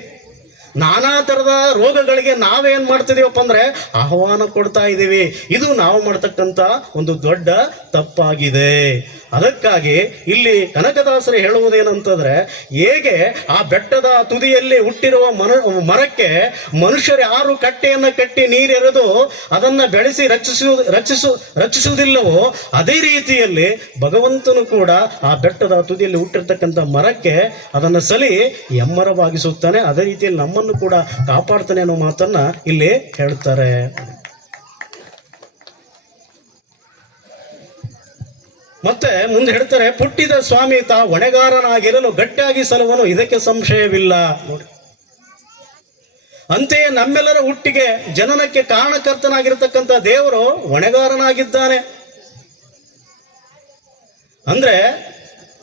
ನಾನಾ ಥರದ ರೋಗಗಳಿಗೆ ನಾವೇನು ಮಾಡ್ತಿದ್ದೀವಪ್ಪ ಅಂದರೆ ಆಹ್ವಾನ ಕೊಡ್ತಾ ಇದ್ದೀವಿ. ಇದು ನಾವು ಮಾಡ್ತಕ್ಕಂಥ ಒಂದು ದೊಡ್ಡ ತಪ್ಪಾಗಿದೆ. ಅದಕ್ಕಾಗಿ ಇಲ್ಲಿ ಕನಕದಾಸರು ಹೇಳುವುದೇನಂತಂದ್ರೆ, ಹೇಗೆ ಆ ಬೆಟ್ಟದ ತುದಿಯಲ್ಲಿ ಹುಟ್ಟಿರುವ ಮರಕ್ಕೆ ಮನುಷ್ಯರು ಯಾರು ಕಟ್ಟೆಯನ್ನು ಕಟ್ಟಿ ನೀರೆರೆದು ಅದನ್ನು ಬೆಳೆಸಿ ರಕ್ಷಿಸುವುದಿಲ್ಲವೋ, ಅದೇ ರೀತಿಯಲ್ಲಿ ಭಗವಂತನು ಕೂಡ ಆ ಬೆಟ್ಟದ ತುದಿಯಲ್ಲಿ ಹುಟ್ಟಿರ್ತಕ್ಕಂಥ ಮರಕ್ಕೆ ಅದನ್ನು ಸಲಿ ಎಮ್ಮರವಾಗಿಸುತ್ತಾನೆ. ಅದೇ ರೀತಿಯಲ್ಲಿ ನಮ್ಮನ್ನು ಕೂಡ ಕಾಪಾಡ್ತಾನೆ ಅನ್ನೋ ಮಾತನ್ನ ಇಲ್ಲಿ ಹೇಳ್ತಾರೆ. ಮತ್ತೆ ಮುಂದೆ ಹೇಳ್ತಾರೆ, ಪುಟ್ಟಿದ ಸ್ವಾಮಿ ತಾ ಹೊಣೆಗಾರನಾಗಿರಲು ಗಟ್ಟಿಯಾಗಿ ಸಲುವನು, ಇದಕ್ಕೆ ಸಂಶಯವಿಲ್ಲ. ನೋಡಿ, ಅಂತೆಯೇ ನಮ್ಮೆಲ್ಲರ ಹುಟ್ಟಿಗೆ ಜನನಕ್ಕೆ ಕಾರಣಕರ್ತನಾಗಿರ್ತಕ್ಕಂಥ ದೇವರು ಹೊಣೆಗಾರನಾಗಿದ್ದಾನೆ. ಅಂದ್ರೆ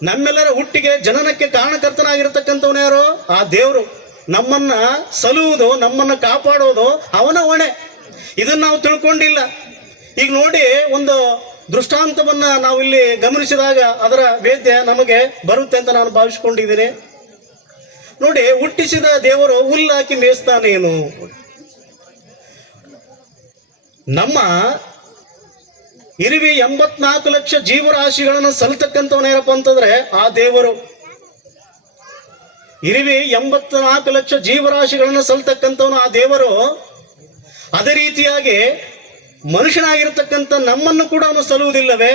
ನಮ್ಮೆಲ್ಲರ ಹುಟ್ಟಿಗೆ ಜನನಕ್ಕೆ ಕಾರಣಕರ್ತನಾಗಿರ್ತಕ್ಕಂಥವನು ಯಾರು? ಆ ದೇವರು. ನಮ್ಮನ್ನ ಸಲುವುದು, ನಮ್ಮನ್ನ ಕಾಪಾಡೋದು ಅವನ ಹೊಣೆ. ಇದನ್ನ ನಾವು ತಿಳ್ಕೊಂಡಿಲ್ಲ. ಈಗ ನೋಡಿ, ಒಂದು ದೃಷ್ಟಾಂತವನ್ನ ನಾವು ಇಲ್ಲಿ ಗಮನಿಸಿದಾಗ ಅದರ ವೇದ್ಯ ನಮಗೆ ಬರುತ್ತೆ ಅಂತ ನಾನು ಭಾವಿಸ್ಕೊಂಡಿದ್ದೀನಿ. ನೋಡಿ, ಹುಟ್ಟಿಸಿದ ದೇವರು ಹುಲ್ಲಾಕಿ ಮೇಯಿಸ್ತಾನೇನು? ನಮ್ಮ ಇರುವಿ 84 ಲಕ್ಷ ಜೀವರಾಶಿಗಳನ್ನು ಸಲ್ತಕ್ಕಂಥವನ ಏನಪ್ಪ ಅಂತಂದ್ರೆ ಆ ದೇವರು. ಇರುವಿ 84 ಲಕ್ಷ ಜೀವರಾಶಿಗಳನ್ನು ಸಲ್ತಕ್ಕಂಥವನು ಆ ದೇವರು. ಅದೇ ರೀತಿಯಾಗಿ ಮನುಷ್ಯನಾಗಿರ್ತಕ್ಕಂಥ ನಮ್ಮನ್ನು ಕೂಡ ಅವನು ಸಲುವುದಿಲ್ಲವೇ?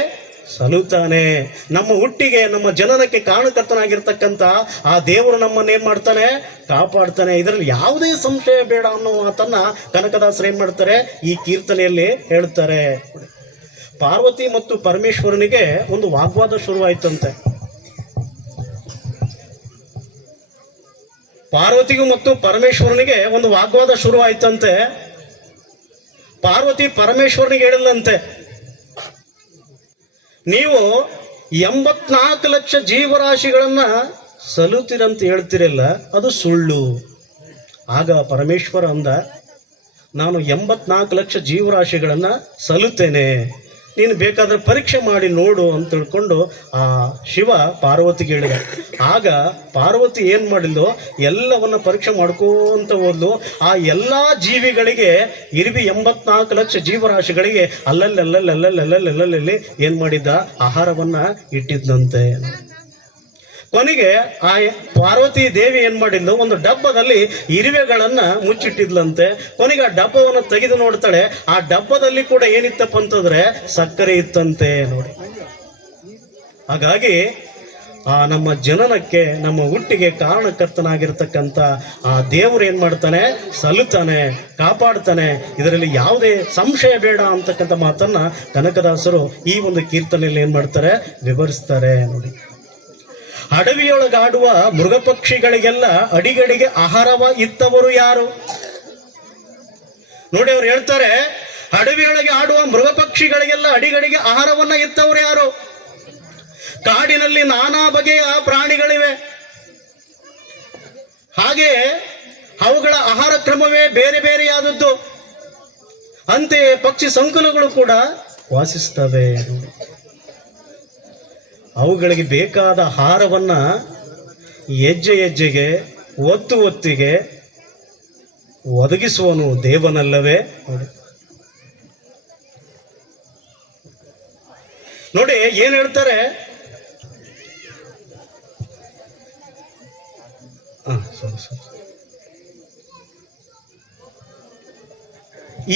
ಸಲುತ್ತಾನೆ. ನಮ್ಮ ಹುಟ್ಟಿಗೆ, ನಮ್ಮ ಜನನಕ್ಕೆ ಕಾರಣಕರ್ತನಾಗಿರ್ತಕ್ಕಂಥ ಆ ದೇವರು ನಮ್ಮನ್ನು ಏನ್ ಮಾಡ್ತಾನೆ? ಕಾಪಾಡ್ತಾನೆ. ಇದರಲ್ಲಿ ಯಾವುದೇ ಸಂಶಯ ಬೇಡ ಅನ್ನೋ ಮಾತನ್ನ ಕನಕದಾಸರು ಏನ್ ಮಾಡ್ತಾರೆ? ಈ ಕೀರ್ತನೆಯಲ್ಲಿ ಹೇಳ್ತಾರೆ. ಪಾರ್ವತಿ ಮತ್ತು ಪರಮೇಶ್ವರನಿಗೆ ಒಂದು ವಾಗ್ವಾದ ಶುರುವಾಯ್ತಂತೆ. ಪಾರ್ವತಿಗೂ ಮತ್ತು ಪರಮೇಶ್ವರನಿಗೆ ಒಂದು ವಾಗ್ವಾದ ಶುರುವಾಯ್ತಂತೆ. ಪಾರ್ವತಿ ಪರಮೇಶ್ವರನಿಗೆ ಹೇಳಿಲ್ಲಂತೆ, ನೀವು 84 ಲಕ್ಷ ಜೀವರಾಶಿಗಳನ್ನ ಸಲುತ್ತೀರಂತ ಹೇಳ್ತಿರಲ್ಲ, ಅದು ಸುಳ್ಳು. ಆಗ ಪರಮೇಶ್ವರ ಅಂದ, ನಾನು 84 ಲಕ್ಷ ಜೀವರಾಶಿಗಳನ್ನ ಸಲುತ್ತೇನೆ, ನೀನು ಬೇಕಾದ್ರೆ ಪರೀಕ್ಷೆ ಮಾಡಿ ನೋಡು ಅಂತ ತಿಳ್ಕೊಂಡು ಆ ಶಿವ ಪಾರ್ವತಿಗೆ ಹೇಳಿದ. ಆಗ ಪಾರ್ವತಿ ಏನು ಮಾಡಿದ್ಲು? ಎಲ್ಲವನ್ನ ಪರೀಕ್ಷೆ ಮಾಡ್ಕೊಂತ ಹೋದ್ಲು. ಆ ಎಲ್ಲ ಜೀವಿಗಳಿಗೆ, ಇರುವಿ 84 ಲಕ್ಷ ಜೀವರಾಶಿಗಳಿಗೆ ಅಲ್ಲಲ್ಲಿ ಏನು ಮಾಡಿದ್ದ? ಆಹಾರವನ್ನ ಇಟ್ಟಿದ್ದಂತೆ. ಕೊನೆಗೆ ಆ ಪಾರ್ವತಿ ದೇವಿ ಏನ್ ಮಾಡಿದ್ಲು? ಒಂದು ಡಬ್ಬದಲ್ಲಿ ಇರುವೆಗಳನ್ನ ಮುಚ್ಚಿಟ್ಟಿದ್ಲಂತೆ. ಕೊನೆಗೆ ಆ ಡಬ್ಬವನ್ನು ತೆಗೆದು ನೋಡ್ತಾಳೆ. ಆ ಡಬ್ಬದಲ್ಲಿ ಕೂಡ ಏನಿತ್ತಪ್ಪ ಅಂತಂದ್ರೆ ಸಕ್ಕರೆ ಇತ್ತಂತೆ. ನೋಡಿ, ಹಾಗಾಗಿ ಆ ನಮ್ಮ ಜನನಕ್ಕೆ, ನಮ್ಮ ಹುಟ್ಟಿಗೆ ಕಾರಣಕರ್ತನಾಗಿರ್ತಕ್ಕಂಥ ಆ ದೇವರು ಏನ್ ಮಾಡ್ತಾನೆ? ಸಲ್ಲುತ್ತಾನೆ, ಕಾಪಾಡ್ತಾನೆ. ಇದರಲ್ಲಿ ಯಾವುದೇ ಸಂಶಯ ಬೇಡ ಅಂತಕ್ಕಂಥ ಮಾತನ್ನ ಕನಕದಾಸರು ಈ ಒಂದು ಕೀರ್ತನೆಯಲ್ಲಿ ಏನ್ ಮಾಡ್ತಾರೆ? ವಿವರಿಸ್ತಾರೆ. ನೋಡಿ, ಅಡವಿಯೊಳಗಾಡುವ ಮೃಗಪಕ್ಷಿಗಳಿಗೆಲ್ಲ ಅಡಿಗಡಿಗೆ ಆಹಾರವ ಇತ್ತವರು ಯಾರು? ನೋಡಿ, ಅವ್ರು ಹೇಳ್ತಾರೆ, ಅಡವಿಯೊಳಗೆ ಆಡುವ ಮೃಗಪಕ್ಷಿಗಳಿಗೆಲ್ಲ ಅಡಿಗಡಿಗೆ ಆಹಾರವನ್ನ ಇತ್ತವರು ಯಾರು? ಕಾಡಿನಲ್ಲಿ ನಾನಾ ಬಗೆಯ ಪ್ರಾಣಿಗಳಿವೆ, ಹಾಗೆ ಅವುಗಳ ಆಹಾರ ಕ್ರಮವೇ ಬೇರೆ ಬೇರೆಯಾದದ್ದು. ಅಂತೆಯೇ ಪಕ್ಷಿ ಸಂಕುಲಗಳು ಕೂಡ ವಾಸಿಸ್ತವೆ. ಅವುಗಳಿಗೆ ಬೇಕಾದ ಆಹಾರವನ್ನ ಹೆಜ್ಜೆ ಹೆಜ್ಜೆಗೆ ಒತ್ತು ಒತ್ತಿಗೆ ಒದಗಿಸುವನು ದೇವನಲ್ಲವೇ? ನೋಡಿ ಏನ್ ಹೇಳ್ತಾರೆ,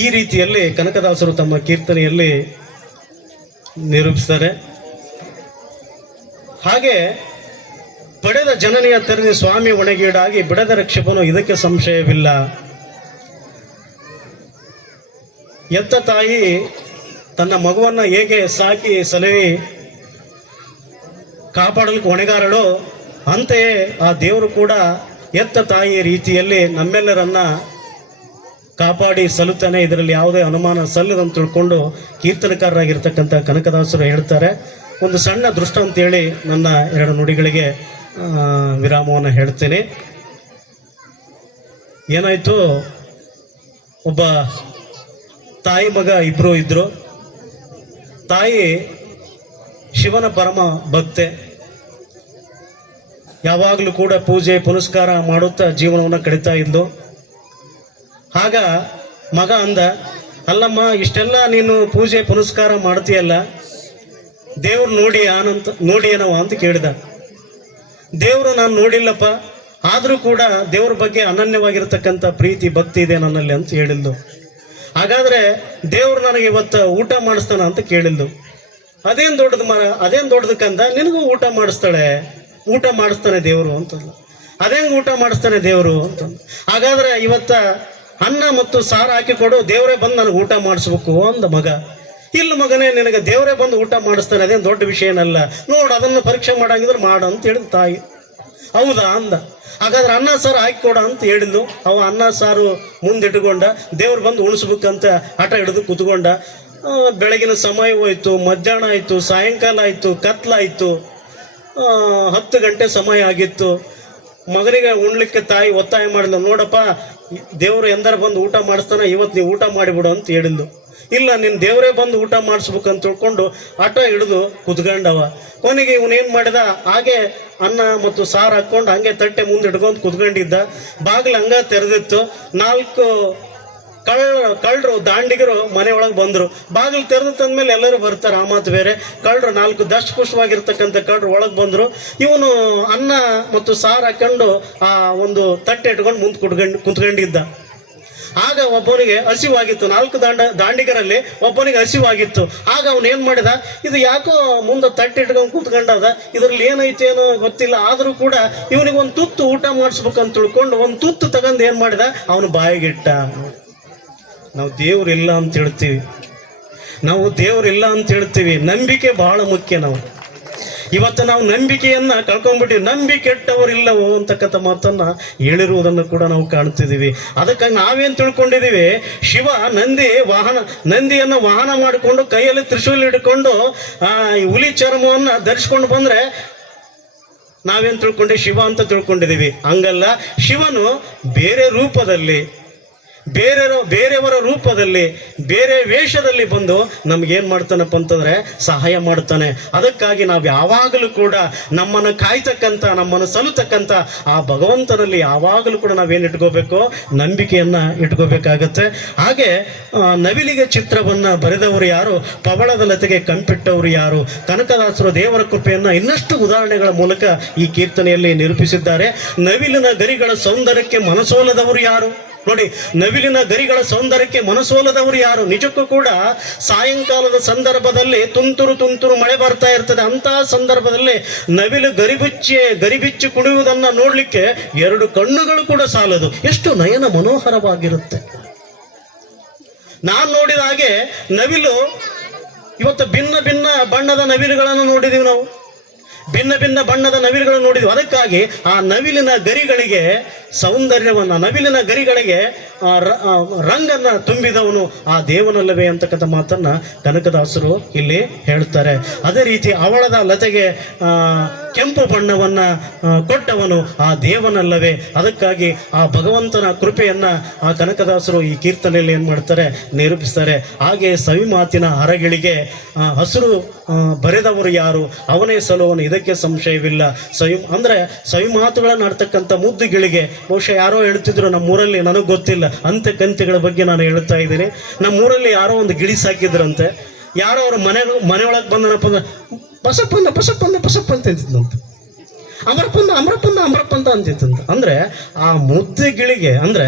ಈ ರೀತಿಯಲ್ಲಿ ಕನಕದಾಸರು ತಮ್ಮ ಕೀರ್ತನೆಯಲ್ಲಿ ನಿರೂಪಿಸ್ತಾರೆ. ಹಾಗೆ ಪಡೆದ ಜನನಿಯ ತೆರದಿ ಸ್ವಾಮಿ ಒಣಗೀಡಾಗಿ ಬಿಡದ ರಕ್ಷಕನು, ಇದಕ್ಕೆ ಸಂಶಯವಿಲ್ಲ. ಎತ್ತ ತಾಯಿ ತನ್ನ ಮಗುವನ್ನ ಹೇಗೆ ಸಾಕಿ ಸಲಹಿ ಕಾಪಾಡಲಿಕ್ಕೆ ಹೊಣೆಗಾರಳು, ಅಂತೆಯೇ ಆ ದೇವರು ಕೂಡ ಎತ್ತ ತಾಯಿಯ ರೀತಿಯಲ್ಲಿ ನಮ್ಮೆಲ್ಲರನ್ನ ಕಾಪಾಡಿ ಸಲ್ಲುತ್ತಾನೆ. ಇದರಲ್ಲಿ ಯಾವುದೇ ಅನುಮಾನ ಸಲ್ಲದಂತ ತಿಳ್ಕೊಂಡು ಕೀರ್ತನಕಾರರಾಗಿರ್ತಕ್ಕಂಥ ಕನಕದಾಸರು ಹೇಳ್ತಾರೆ. ಒಂದು ಸಣ್ಣ ದೃಷ್ಟ ಅಂತೇಳಿ ನನ್ನ ಎರಡು ನುಡಿಗಳಿಗೆ ವಿರಾಮವನ್ನು ಹೇಳ್ತೇನೆ. ಏನಾಯಿತು, ಒಬ್ಬ ತಾಯಿ ಮಗ ಇಬ್ಬರು ಇದ್ರು. ತಾಯಿ ಶಿವನ ಪರಮ ಭಕ್ತೆ, ಯಾವಾಗಲೂ ಕೂಡ ಪೂಜೆ ಪುನಸ್ಕಾರ ಮಾಡುತ್ತಾ ಜೀವನವನ್ನು ಕಳೀತಾ ಇದ್ಲು. ಆಗ ಮಗ ಅಂದ, ಅಲ್ಲಮ್ಮ, ಇಷ್ಟೆಲ್ಲ ನೀನು ಪೂಜೆ ಪುನಸ್ಕಾರ ಮಾಡ್ತೀಯಲ್ಲ, ದೇವ್ರು ನೋಡಿ ಏನವ ಅಂತ ಕೇಳಿದ. ದೇವರು ನಾನು ನೋಡಿಲ್ಲಪ್ಪ, ಆದರೂ ಕೂಡ ದೇವ್ರ ಬಗ್ಗೆ ಅನನ್ಯವಾಗಿರ್ತಕ್ಕಂಥ ಪ್ರೀತಿ ಭಕ್ತಿ ಇದೆ ನನ್ನಲ್ಲಿ ಅಂತ ಹೇಳಿದ್ದು. ಹಾಗಾದರೆ ದೇವ್ರು ನನಗೆ ಇವತ್ತು ಊಟ ಮಾಡಿಸ್ತಾನ ಅಂತ ಕೇಳಿದ್ದು. ಅದೇನು ದೊಡ್ಡದು ಅದೇನು ದೊಡ್ಡದಕ್ಕಂದ, ನಿನಗೂ ಊಟ ಮಾಡಿಸ್ತಾನೆ ದೇವರು ಅಂತಲ್ಲ. ಅದೇಂಗೆ ಊಟ ಮಾಡಿಸ್ತಾನೆ ದೇವರು ಅಂತ. ಹಾಗಾದರೆ ಇವತ್ತ ಅನ್ನ ಮತ್ತು ಸಾರು ಹಾಕಿ ಕೊಡು, ದೇವರೇ ಬಂದು ನನಗೆ ಊಟ ಮಾಡಿಸ್ಬೇಕು ಅಂದ ಮಗ. ಇಲ್ಲ ಮಗನೇ, ನಿನಗೆ ದೇವರೇ ಬಂದು ಊಟ ಮಾಡಿಸ್ತಾನೆ, ಅದೇನು ದೊಡ್ಡ ವಿಷಯನಲ್ಲ, ನೋಡು ಅದನ್ನು ಪರೀಕ್ಷೆ ಮಾಡಂಗಿದ್ರೆ ಮಾಡು ಅಂತ ಹೇಳಿದ ತಾಯಿ. ಹೌದಾ ಅಂದ. ಹಾಗಾದ್ರೆ ಅನ್ನ ಸಾರು ಹಾಕಿ ಕೊಡ ಅಂತ ಹೇಳಿದ್ಲು. ಅವ ಅನ್ನ ಸಾರು ಮುಂದಿಟ್ಕೊಂಡ, ದೇವ್ರು ಬಂದು ಉಣಿಸ್ಬೇಕಂತ ಹಠ ಹಿಡಿದು ಕೂತ್ಕೊಂಡ. ಬೆಳಗಿನ ಸಮಯ ಹೋಯ್ತು, ಮಧ್ಯಾಹ್ನ ಆಯಿತು, ಸಾಯಂಕಾಲ ಆಯಿತು, ಕತ್ಲಾಯಿತು, 10 ಗಂಟೆ ಸಮಯ ಆಗಿತ್ತು. ಮಗನಿಗೆ ಉಣ್ಲಿಕ್ಕೆ ತಾಯಿ ಒತ್ತಾಯ ಮಾಡಿದ್ಲು, ನೋಡಪ್ಪ ದೇವರು ಎಂದರ ಬಂದು ಊಟ ಮಾಡಿಸ್ತಾನೆ, ಇವತ್ತು ನೀವು ಊಟ ಮಾಡಿಬಿಡು ಅಂತ ಹೇಳಿದ್ಲು. ಇಲ್ಲ, ನಿನ್ನ ದೇವರೇ ಬಂದು ಊಟ ಮಾಡಿಸ್ಬೇಕಂತ ತಿಳ್ಕೊಂಡು ಹಠ ಹಿಡಿದು ಕುತ್ಕೊಂಡವ. ಕೊನೆಗೆ ಇವನೇನು ಮಾಡಿದ, ಹಾಗೆ ಅನ್ನ ಮತ್ತು ಸಾರು ಹಾಕ್ಕೊಂಡು ಹಂಗೆ ತಟ್ಟೆ ಮುಂದೆ ಹಿಡ್ಕೊಂಡು ಕುತ್ಕೊಂಡಿದ್ದ. ಬಾಗಿಲು ಹಂಗ ತೆರೆದಿತ್ತು. 4 ಕಳ್ಳರು ದಾಂಡಿಗರು ಮನೆಯೊಳಗೆ ಬಂದರು. ಬಾಗಿಲು ತೆರೆದು ತಂದ್ಮೇಲೆ ಎಲ್ಲರೂ ಬರ್ತಾರೆ, ಆ ಮಾತು ಬೇರೆ. ಕಳ್ಳರು 4 ದಷ್ಟಪುಷ್ಟವಾಗಿರ್ತಕ್ಕಂಥ ಕಳ್ಳರು ಒಳಗೆ ಬಂದರು. ಇವನು ಅನ್ನ ಮತ್ತು ಸಾರು ಹಾಕೊಂಡು ಆ ಒಂದು ತಟ್ಟೆ ಇಟ್ಕೊಂಡು ಮುಂದೆ ಕುತ್ಕೊಂಡಿದ್ದ. ಆಗ ಒಬ್ಬನಿಗೆ ಹಸಿವಾಗಿತ್ತು. 4 ದಾಂಡಿಗರಲ್ಲಿ ಒಬ್ಬನಿಗೆ ಹಸಿವಾಗಿತ್ತು. ಆಗ ಅವನು ಏನು ಮಾಡಿದ, ಇದು ಯಾಕೋ ಮುಂದೆ ತಟ್ಟೆ ಇಟ್ಕೊಂಡು ಕೂತ್ಕೊಂಡದ, ಇದರಲ್ಲಿ ಏನೈತೆ ಏನೋ ಗೊತ್ತಿಲ್ಲ, ಆದರೂ ಕೂಡ ಇವನಿಗೆ ಒಂದು ತುತ್ತು ಊಟ ಮಾಡಿಸ್ಬೇಕಂತ ತಿಳ್ಕೊಂಡು ಒಂದು ತುತ್ತು ತಗೊಂಡು ಏನು ಮಾಡಿದ, ಅವನು ಬಾಯಿಗಿಟ್ಟ. ನಾವು ದೇವ್ರಿಲ್ಲ ಅಂತ ಹೇಳ್ತೀವಿ, ನಂಬಿಕೆ ಬಹಳ ಮುಖ್ಯ. ಇವತ್ತು ನಾವು ನಂಬಿಕೆಯನ್ನ ಕಳ್ಕೊಂಡ್ಬಿಟ್ಟಿವಿ. ನಂಬಿಕೆ ಕೆಟ್ಟವರಿಲ್ಲವೋ ಅಂತಕ್ಕಂಥ ಮಾತನ್ನ ಹೇಳಿರುವುದನ್ನು ಕೂಡ ನಾವು ಕಾಣ್ತಿದ್ದೀವಿ. ಅದಕ್ಕಾಗಿ ನಾವೇನು ತಿಳ್ಕೊಂಡಿದ್ದೀವಿ, ಶಿವ ನಂದಿಯನ್ನು ವಾಹನ ಮಾಡಿಕೊಂಡು ಕೈಯಲ್ಲಿ ತ್ರಿಶೂಲ ಹಿಡ್ಕೊಂಡು ಹುಲಿ ಚರ್ಮವನ್ನು ಧರಿಸ್ಕೊಂಡು ಬಂದ್ರೆ ನಾವೇನು ತಿಳ್ಕೊಂಡೆ, ಶಿವ ಅಂತ ತಿಳ್ಕೊಂಡಿದ್ದೀವಿ. ಹಂಗಲ್ಲ, ಶಿವನು ಬೇರೆ ರೂಪದಲ್ಲಿ, ಬೇರೆಯವರ ರೂಪದಲ್ಲಿ, ಬೇರೆ ವೇಷದಲ್ಲಿ ಬಂದು ನಮಗೇನು ಮಾಡ್ತಾನಪ್ಪ ಅಂತಂದರೆ ಸಹಾಯ ಮಾಡ್ತಾನೆ. ಅದಕ್ಕಾಗಿ ನಾವು ಯಾವಾಗಲೂ ಕೂಡ ನಮ್ಮನ್ನು ಕಾಯ್ತಕ್ಕಂಥ, ನಮ್ಮನ್ನು ಸಲ್ಲತಕ್ಕಂಥ ಆ ಭಗವಂತನಲ್ಲಿ ಯಾವಾಗಲೂ ಕೂಡ ನಾವೇನು ಇಟ್ಕೋಬೇಕು, ನಂಬಿಕೆಯನ್ನು ಇಟ್ಕೋಬೇಕಾಗತ್ತೆ. ಹಾಗೆ ನವಿಲಿಗೆ ಚಿತ್ರವನ್ನು ಬರೆದವರು ಯಾರು, ಪವಳದ ಲತೆಗೆ ಕಂಪಿಟ್ಟವರು ಯಾರು, ಕನಕದಾಸರು ದೇವರ ಕೃಪೆಯನ್ನು ಇನ್ನಷ್ಟು ಉದಾಹರಣೆಗಳ ಮೂಲಕ ಈ ಕೀರ್ತನೆಯಲ್ಲಿ ನಿರೂಪಿಸಿದ್ದಾರೆ. ನವಿಲಿನ ಗರಿಗಳ ಸೌಂದರ್ಯಕ್ಕೆ ಮನಸೋಲದವರು ಯಾರು? ನೋಡಿ, ನವಿಲಿನ ಗರಿಗಳ ಸೌಂದರ್ಯಕ್ಕೆ ಮನಸೋಲದವರು ಯಾರು? ನಿಜಕ್ಕೂ ಕೂಡ ಸಾಯಂಕಾಲದ ಸಂದರ್ಭದಲ್ಲಿ ತುಂತುರು ಮಳೆ ಬರ್ತಾ ಇರ್ತದೆ. ಅಂತಹ ಸಂದರ್ಭದಲ್ಲಿ ನವಿಲು ಗರಿಬಿಚ್ಚಿ ಕುಣಿಯುವುದನ್ನು ನೋಡಲಿಕ್ಕೆ 2 ಕಣ್ಣುಗಳು ಕೂಡ ಸಾಲದು. ಎಷ್ಟು ನಯನ ಮನೋಹರವಾಗಿರುತ್ತೆ. ನಾನು ನೋಡಿದ ಹಾಗೆ ನವಿಲು ಇವತ್ತು ಭಿನ್ನ ಬಣ್ಣದ ನವಿಲುಗಳನ್ನು ನೋಡಿದೀವಿ ನಾವು. ಭಿನ್ನ ಭಿನ್ನ ಬಣ್ಣದ ನವಿಲುಗಳನ್ನು ನೋಡಿದ್ವಿ. ಅದಕ್ಕಾಗಿ ಆ ನವಿಲಿನ ಗರಿಗಳಿಗೆ ಸೌಂದರ್ಯವನ್ನು, ನವಿಲಿನ ಗರಿಗಳಿಗೆ ರಂಗನ್ನ ತುಂಬಿದವನು ಆ ದೇವನಲ್ಲವೇ ಅಂತಕ್ಕಂಥ ಮಾತನ್ನ ಕನಕದಾಸರು ಇಲ್ಲಿ ಹೇಳ್ತಾರೆ. ಅದೇ ರೀತಿ ಅವಳದ ಲತೆಗೆ ಕೆಂಪು ಬಣ್ಣವನ್ನ ಕೊಟ್ಟವನು ಆ ದೇವನಲ್ಲವೇ. ಅದಕ್ಕಾಗಿ ಆ ಭಗವಂತನ ಕೃಪೆಯನ್ನ ಆ ಕನಕದಾಸರು ಈ ಕೀರ್ತನೆಯಲ್ಲಿ ಏನ್ ಮಾಡ್ತಾರೆ, ನಿರೂಪಿಸ್ತಾರೆ. ಹಾಗೆ ಸವಿ ಮಾತಿನ ಹರಗಳಿಗೆ ಹಸಿರು ಬರೆದವರು ಯಾರು, ಅವನೇ ಸಲುವನು, ಇದಕ್ಕೆ ಸಂಶಯವಿಲ್ಲ. ಸವಿ ಮಾತುಗಳನ್ನು ಆಡ್ತಕ್ಕಂಥ ಮುದ್ದುಗಳಿಗೆ ಬಹುಶಃ ಯಾರೋ ಹೇಳ್ತಿದ್ರು ನಮ್ಮೂರಲ್ಲಿ, ನನಗೆ ಗೊತ್ತಿಲ್ಲ, ಅಂತೆ ಕಂತೆಗಳ ಬಗ್ಗೆ ನಾನು ಹೇಳ್ತಾ ಇದ್ದೀನಿ. ನಮ್ಮೂರಲ್ಲಿ ಯಾರೋ ಒಂದು ಗಿಳಿ ಸಾಕಿದ್ರಂತೆ. ಯಾರೋ ಅವ್ರ ಮನೆಯೊಳಗೆ ಬಂದನಪ್ಪ ಅಂದ್ರೆ ಬಸಪ್ಪ ಅಂತ ಅಂತಿದ್ದಂತೆ. ಅಮರಪ್ಪಂದ ಅಂತಿತ್ತಂತ. ಅಂದ್ರೆ ಆ ಮುದ್ದುಗಿಳಿಗೆ, ಅಂದ್ರೆ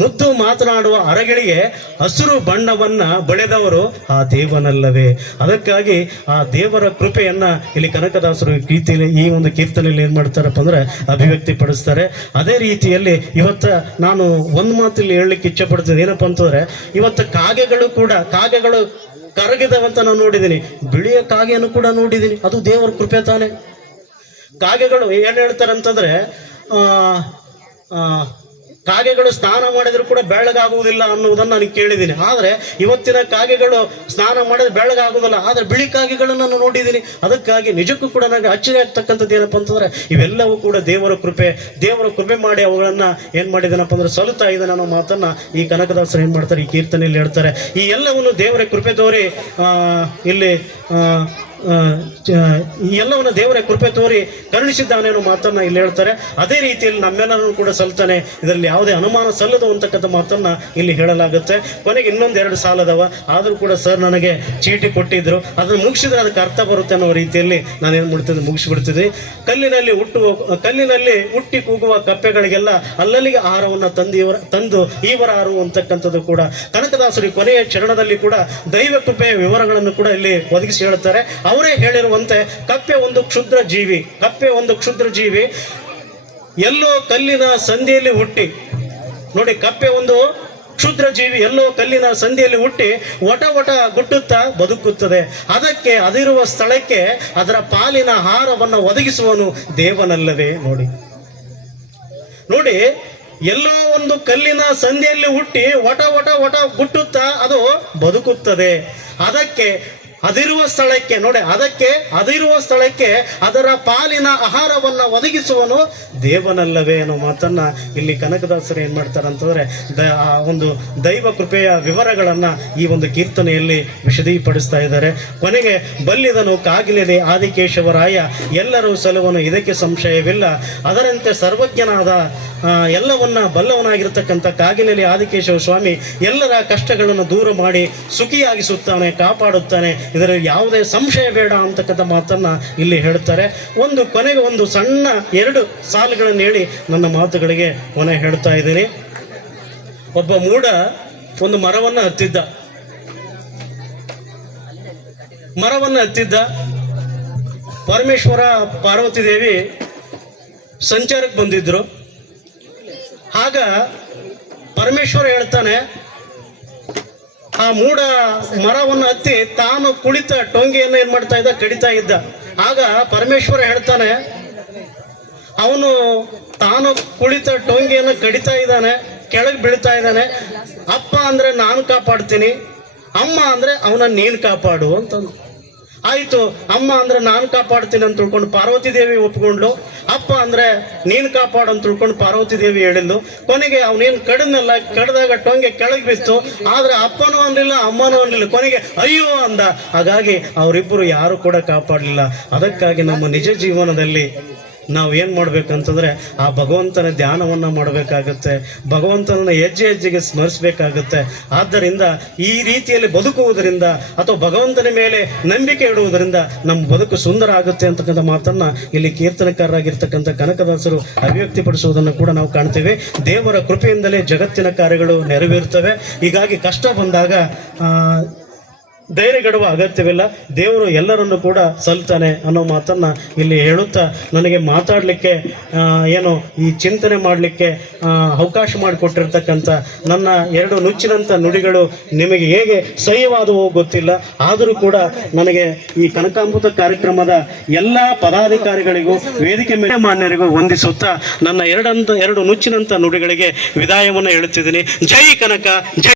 ಮುದ್ದು ಮಾತನಾಡುವ ಅರಗಳಿಗೆ ಹಸಿರು ಬಣ್ಣವನ್ನ ಬಳೆದವರು ಆ ದೇವನಲ್ಲವೇ. ಅದಕ್ಕಾಗಿ ಆ ದೇವರ ಕೃಪೆಯನ್ನ ಇಲ್ಲಿ ಕನಕದಾಸರು ಈ ಒಂದು ಕೀರ್ತನೆಯಲ್ಲಿ ಏನ್ ಮಾಡ್ತಾರಪ್ಪ ಅಂದ್ರೆ ಅಭಿವ್ಯಕ್ತಿ ಪಡಿಸ್ತಾರೆ. ಅದೇ ರೀತಿಯಲ್ಲಿ ಇವತ್ತ ನಾನು ಒಂದು ಮಾತಲ್ಲಿ ಹೇಳಲಿಕ್ಕೆ ಇಚ್ಛೆ ಪಡ್ತೀನಿ. ಏನಪ್ಪಾ ಅಂತಂದ್ರೆ ಇವತ್ತು ಕಾಗೆಗಳು ಕರಗಿದವಂತ ನಾನು ನೋಡಿದ್ದೀನಿ. ಬಿಳಿಯ ಕಾಗೆಯನ್ನು ಕೂಡ ನೋಡಿದ್ದೀನಿ. ಅದು ದೇವರ ಕೃಪೆ ತಾನೆ. ಕಾಗೆಗಳು ಏನು ಹೇಳ್ತಾರೆ ಅಂತಂದ್ರೆ ಕಾಗೆಗಳು ಸ್ನಾನ ಮಾಡಿದ್ರು ಕೂಡ ಬೆಳ್ಳಗಾಗುವುದಿಲ್ಲ ಅನ್ನುವುದನ್ನು ನಾನು ಕೇಳಿದ್ದೀನಿ. ಆದರೆ ಇವತ್ತಿನ ಕಾಗೆಗಳು ಸ್ನಾನ ಮಾಡಿದ್ರೆ ಬೆಳ್ಳಗಾಗುವುದಿಲ್ಲ, ಆದರೆ ಬಿಳಿ ಕಾಗೆಗಳನ್ನು ನಾನು ನೋಡಿದ್ದೀನಿ. ಅದಕ್ಕಾಗಿ ನಿಜಕ್ಕೂ ಕೂಡ ನನಗೆ ಅಚ್ಚರಿ ಆಗ್ತಕ್ಕಂಥದ್ದು ಏನಪ್ಪ ಅಂತಂದ್ರೆ ಇವೆಲ್ಲವೂ ಕೂಡ ದೇವರ ಕೃಪೆ ಮಾಡಿ ಅವುಗಳನ್ನ ಏನ್ ಮಾಡಿದಾನಪ್ಪ ಅಂದ್ರೆ ಸಲುತ್ತಾ ಇದ್ದಾನೆ ಅನ್ನೋ ಮಾತನ್ನ ಈ ಕನಕದಾಸರು ಏನ್ ಮಾಡ್ತಾರೆ, ಈ ಕೀರ್ತನೆಯಲ್ಲಿ ಹೇಳ್ತಾರೆ. ಈ ಎಲ್ಲವನ್ನು ದೇವರ ಕೃಪೆ ತೋರಿ ಇಲ್ಲಿ ಎಲ್ಲವನ್ನ ದೇವರ ಕೃಪೆ ತೋರಿ ಕರುಣಿಸಿದ್ದಾನೆ ಅನ್ನೋ ಮಾತನ್ನ ಇಲ್ಲಿ ಹೇಳ್ತಾರೆ. ಅದೇ ರೀತಿಯಲ್ಲಿ ನಮ್ಮೆಲ್ಲರೂ ಕೂಡ ಸಲ್ತಾನೆ, ಇದರಲ್ಲಿ ಯಾವುದೇ ಅನುಮಾನ ಸಲ್ಲದು ಅಂತಕ್ಕಂಥ ಮಾತನ್ನ ಇಲ್ಲಿ ಹೇಳಲಾಗುತ್ತೆ. ಕೊನೆಗೆ ಇನ್ನೊಂದೆರಡು ಸಾಲದವ, ಆದರೂ ಕೂಡ ಸರ್ ನನಗೆ ಚೀಟಿ ಕೊಟ್ಟಿದ್ರು, ಅದನ್ನು ಮುಗಿಸಿದ್ರೆ ಅದಕ್ಕೆ ಅರ್ಥ ಬರುತ್ತೆ ಅನ್ನೋ ರೀತಿಯಲ್ಲಿ ನಾನು ಏನು ಮಾಡ್ತಿದ್ದೆ, ಮುಗಿಸಿಬಿಡ್ತಿದ್ವಿ. ಕಲ್ಲಿನಲ್ಲಿ ಹುಟ್ಟಿ ಕೂಗುವ ಕಪ್ಪೆಗಳಿಗೆಲ್ಲ ಅಲ್ಲಲ್ಲಿಗೆ ಆಹಾರವನ್ನು ತಂದು ಇವರ ಆರು ಅಂತಕ್ಕಂಥದ್ದು ಕೂಡ ಕನಕದಾಸರಿ ಕೊನೆಯ ಚರಣದಲ್ಲಿ ಕೂಡ ದೈವ ಕೃಪೆಯ ವಿವರಗಳನ್ನು ಕೂಡ ಇಲ್ಲಿ ಒದಗಿಸಿ ಹೇಳ್ತಾರೆ. ಅವರೇ ಹೇಳಿರುವಂತೆ ಕಪ್ಪೆ ಒಂದು ಕ್ಷುದ್ರ ಜೀವಿ ಎಲ್ಲೋ ಕಲ್ಲಿನ ಸಂಧಿಯಲ್ಲಿ ಹುಟ್ಟಿ, ನೋಡಿ ಕಪ್ಪೆ ಒಂದು ಕ್ಷುದ್ರ ಜೀವಿ ಎಲ್ಲೋ ಕಲ್ಲಿನ ಸಂಧಿಯಲ್ಲಿ ಹುಟ್ಟಿ ಒಟ ಗುಟ್ಟುತ್ತಾ ಬದುಕುತ್ತದೆ. ಅದಕ್ಕೆ ಅದಿರುವ ಸ್ಥಳಕ್ಕೆ ಅದರ ಪಾಲಿನ ಆಹಾರವನ್ನು ಒದಗಿಸುವನು ದೇವನಲ್ಲವೇ. ನೋಡಿ ಎಲ್ಲೋ ಒಂದು ಕಲ್ಲಿನ ಸಂಧಿಯಲ್ಲಿ ಹುಟ್ಟಿ ಒಟ ಗುಟ್ಟುತ್ತಾ ಅದು ಬದುಕುತ್ತದೆ. ಅದಕ್ಕೆ ಅದಿರುವ ಸ್ಥಳಕ್ಕೆ ಅದರ ಪಾಲಿನ ಆಹಾರವನ್ನು ಒದಗಿಸುವನು ದೇವನಲ್ಲವೇ ಅನ್ನೋ ಮಾತನ್ನ ಇಲ್ಲಿ ಕನಕದಾಸರು ಏನ್ ಮಾಡ್ತಾರೆ ಅಂತಂದ್ರೆ ಆ ಒಂದು ದೈವ ಕೃಪೆಯ ವಿವರಗಳನ್ನ ಈ ಒಂದು ಕೀರ್ತನೆಯಲ್ಲಿ ವಿಶದೀಪಡಿಸ್ತಾ ಇದ್ದಾರೆ. ಕೊನೆಗೆ ಬಲ್ಲಿದನು ಕಾಗಿಲೆದೆ ಆದಿಕೇಶವರಾಯ ಎಲ್ಲರೂ ಸಲುವನು, ಇದಕ್ಕೆ ಸಂಶಯವಿಲ್ಲ. ಅದರಂತೆ ಸರ್ವಜ್ಞನಾದ ಎಲ್ಲವನ್ನ ಬಲ್ಲವನಾಗಿರ್ತಕ್ಕಂಥ ಕಾಗಿನೆಲೆ ಆದಿಕೇಶವ ಸ್ವಾಮಿ ಎಲ್ಲರ ಕಷ್ಟಗಳನ್ನು ದೂರ ಮಾಡಿ ಸುಖಿಯಾಗಿಸುತ್ತಾನೆ, ಕಾಪಾಡುತ್ತಾನೆ, ಇದರಲ್ಲಿ ಯಾವುದೇ ಸಂಶಯ ಬೇಡ ಅಂತಕ್ಕಂಥ ಮಾತನ್ನ ಇಲ್ಲಿ ಹೇಳ್ತಾರೆ. ಕೊನೆಗೆ ಒಂದು ಸಣ್ಣ 2 ಸಾಲುಗಳನ್ನು ಹೇಳಿ ನನ್ನ ಮಾತುಗಳಿಗೆ ಕೊನೆ ಹೇಳ್ತಾ ಇದ್ದೀನಿ. ಒಬ್ಬ ಮೂಢ ಒಂದು ಮರವನ್ನು ಹತ್ತಿದ್ದ. ಪರಮೇಶ್ವರ ಪಾರ್ವತಿ ದೇವಿ ಸಂಚಾರಕ್ಕೆ ಬಂದಿದ್ರು. ಆಗ ಪರಮೇಶ್ವರ ಹೇಳ್ತಾನೆ, ಆ ಮೂಢ ಮರವನ್ನು ಹತ್ತಿ ತಾನು ಕುಳಿತ ಟೊಂಗೆಯನ್ನು ಏನ್ ಮಾಡ್ತಾ ಇದ್ದ, ಕಡಿತಾ ಇದ್ದ. ಆಗ ಪರಮೇಶ್ವರ ಹೇಳ್ತಾನೆ, ಅವನು ತಾನು ಕುಳಿತ ಟೊಂಗೆಯನ್ನು ಕಡಿತಾ ಇದ್ದಾನೆ, ಕೆಳಗೆ ಬೀಳ್ತಾ ಇದ್ದಾನೆ. ಅಪ್ಪ ಅಂದ್ರೆ ನಾನು ಕಾಪಾಡ್ತೀನಿ, ಅಮ್ಮ ಅಂದ್ರೆ ಅವನ ನೀನು ಕಾಪಾಡು ಅಂತಂದು. ಆಯಿತು, ಅಮ್ಮ ಅಂದ್ರೆ ನಾನು ಕಾಪಾಡ್ತೀನಿ ಅಂತ ತಿಳ್ಕೊಂಡು ಪಾರ್ವತಿ ದೇವಿ ಒಪ್ಕೊಂಡು, ಅಪ್ಪ ಅಂದ್ರೆ ನೀನು ಕಾಪಾಡು ಅಂತ ತಿಳ್ಕೊಂಡು ಪಾರ್ವತಿ ದೇವಿ ಹೇಳಿದ್ಲು. ಕೊನೆಗೆ ಅವನೇನು ಕಡ್ದಾಗ ಟೊಂಗೆ ಕೆಳಗೆ ಬಿತ್ತು. ಆದ್ರೆ ಅಪ್ಪನೂ ಅನ್ಲಿಲ್ಲ, ಅಮ್ಮನೂ ಅನ್ಲಿಲ್ಲ, ಕೊನೆಗೆ ಅಯ್ಯೋ ಅಂದ. ಹಾಗಾಗಿ ಅವರಿಬ್ಬರು ಯಾರು ಕೂಡ ಕಾಪಾಡಲಿಲ್ಲ. ಅದಕ್ಕಾಗಿ ನಮ್ಮ ನಿಜ ಜೀವನದಲ್ಲಿ ನಾವು ಏನು ಮಾಡ್ಬೇಕಂತಂದ್ರೆ ಆ ಭಗವಂತನ ಧ್ಯಾನವನ್ನು ಮಾಡಬೇಕಾಗತ್ತೆ, ಭಗವಂತನನ್ನು ಹೆಜ್ಜೆಗೆ ಸ್ಮರಿಸಬೇಕಾಗತ್ತೆ. ಆದ್ದರಿಂದ ಈ ರೀತಿಯಲ್ಲಿ ಬದುಕುವುದರಿಂದ ಅಥವಾ ಭಗವಂತನ ಮೇಲೆ ನಂಬಿಕೆ ಇಡುವುದರಿಂದ ನಮ್ಮ ಬದುಕು ಸುಂದರ ಆಗುತ್ತೆ ಅಂತಕ್ಕಂಥ ಮಾತನ್ನ ಇಲ್ಲಿ ಕೀರ್ತನಕಾರರಾಗಿರ್ತಕ್ಕಂಥ ಕನಕದಾಸರು ಅಭಿವ್ಯಕ್ತಿಪಡಿಸುವುದನ್ನು ಕೂಡ ನಾವು ಕಾಣ್ತೇವೆ. ದೇವರ ಕೃಪೆಯಿಂದಲೇ ಜಗತ್ತಿನ ಕಾರ್ಯಗಳು ನೆರವೇರುತ್ತವೆ. ಹೀಗಾಗಿ ಕಷ್ಟ ಬಂದಾಗ ಧೈರ್ಯಗೆಡುವ ಅಗತ್ಯವಿಲ್ಲ. ದೇವರು ಎಲ್ಲರನ್ನು ಕೂಡ ಸಲ್ತಾನೆ ಅನ್ನೋ ಮಾತನ್ನು ಇಲ್ಲಿ ಹೇಳುತ್ತಾ ನನಗೆ ಮಾತಾಡಲಿಕ್ಕೆ ಏನು ಈ ಚಿಂತನೆ ಮಾಡಲಿಕ್ಕೆ ಅವಕಾಶ ಮಾಡಿಕೊಟ್ಟಿರ್ತಕ್ಕಂಥ ನನ್ನ ಎರಡು ನುಚ್ಚಿನಂಥ ನುಡಿಗಳು ನಿಮಗೆ ಹೇಗೆ ಸಹ್ಯವಾದವೋ ಗೊತ್ತಿಲ್ಲ. ಆದರೂ ಕೂಡ ನನಗೆ ಈ ಕನಕಾಮೃತ ಕಾರ್ಯಕ್ರಮದ ಎಲ್ಲ ಪದಾಧಿಕಾರಿಗಳಿಗೂ ವೇದಿಕೆ ಮೇಲೆ ಮಾನ್ಯರಿಗೂ ವಂದಿಸುತ್ತಾ ನನ್ನ ಎರಡು ನುಚ್ಚಿನಂಥ ನುಡಿಗಳಿಗೆ ವಿದಾಯವನ್ನು ಹೇಳುತ್ತಿದ್ದೀನಿ. ಜೈ ಕನಕ, ಜೈ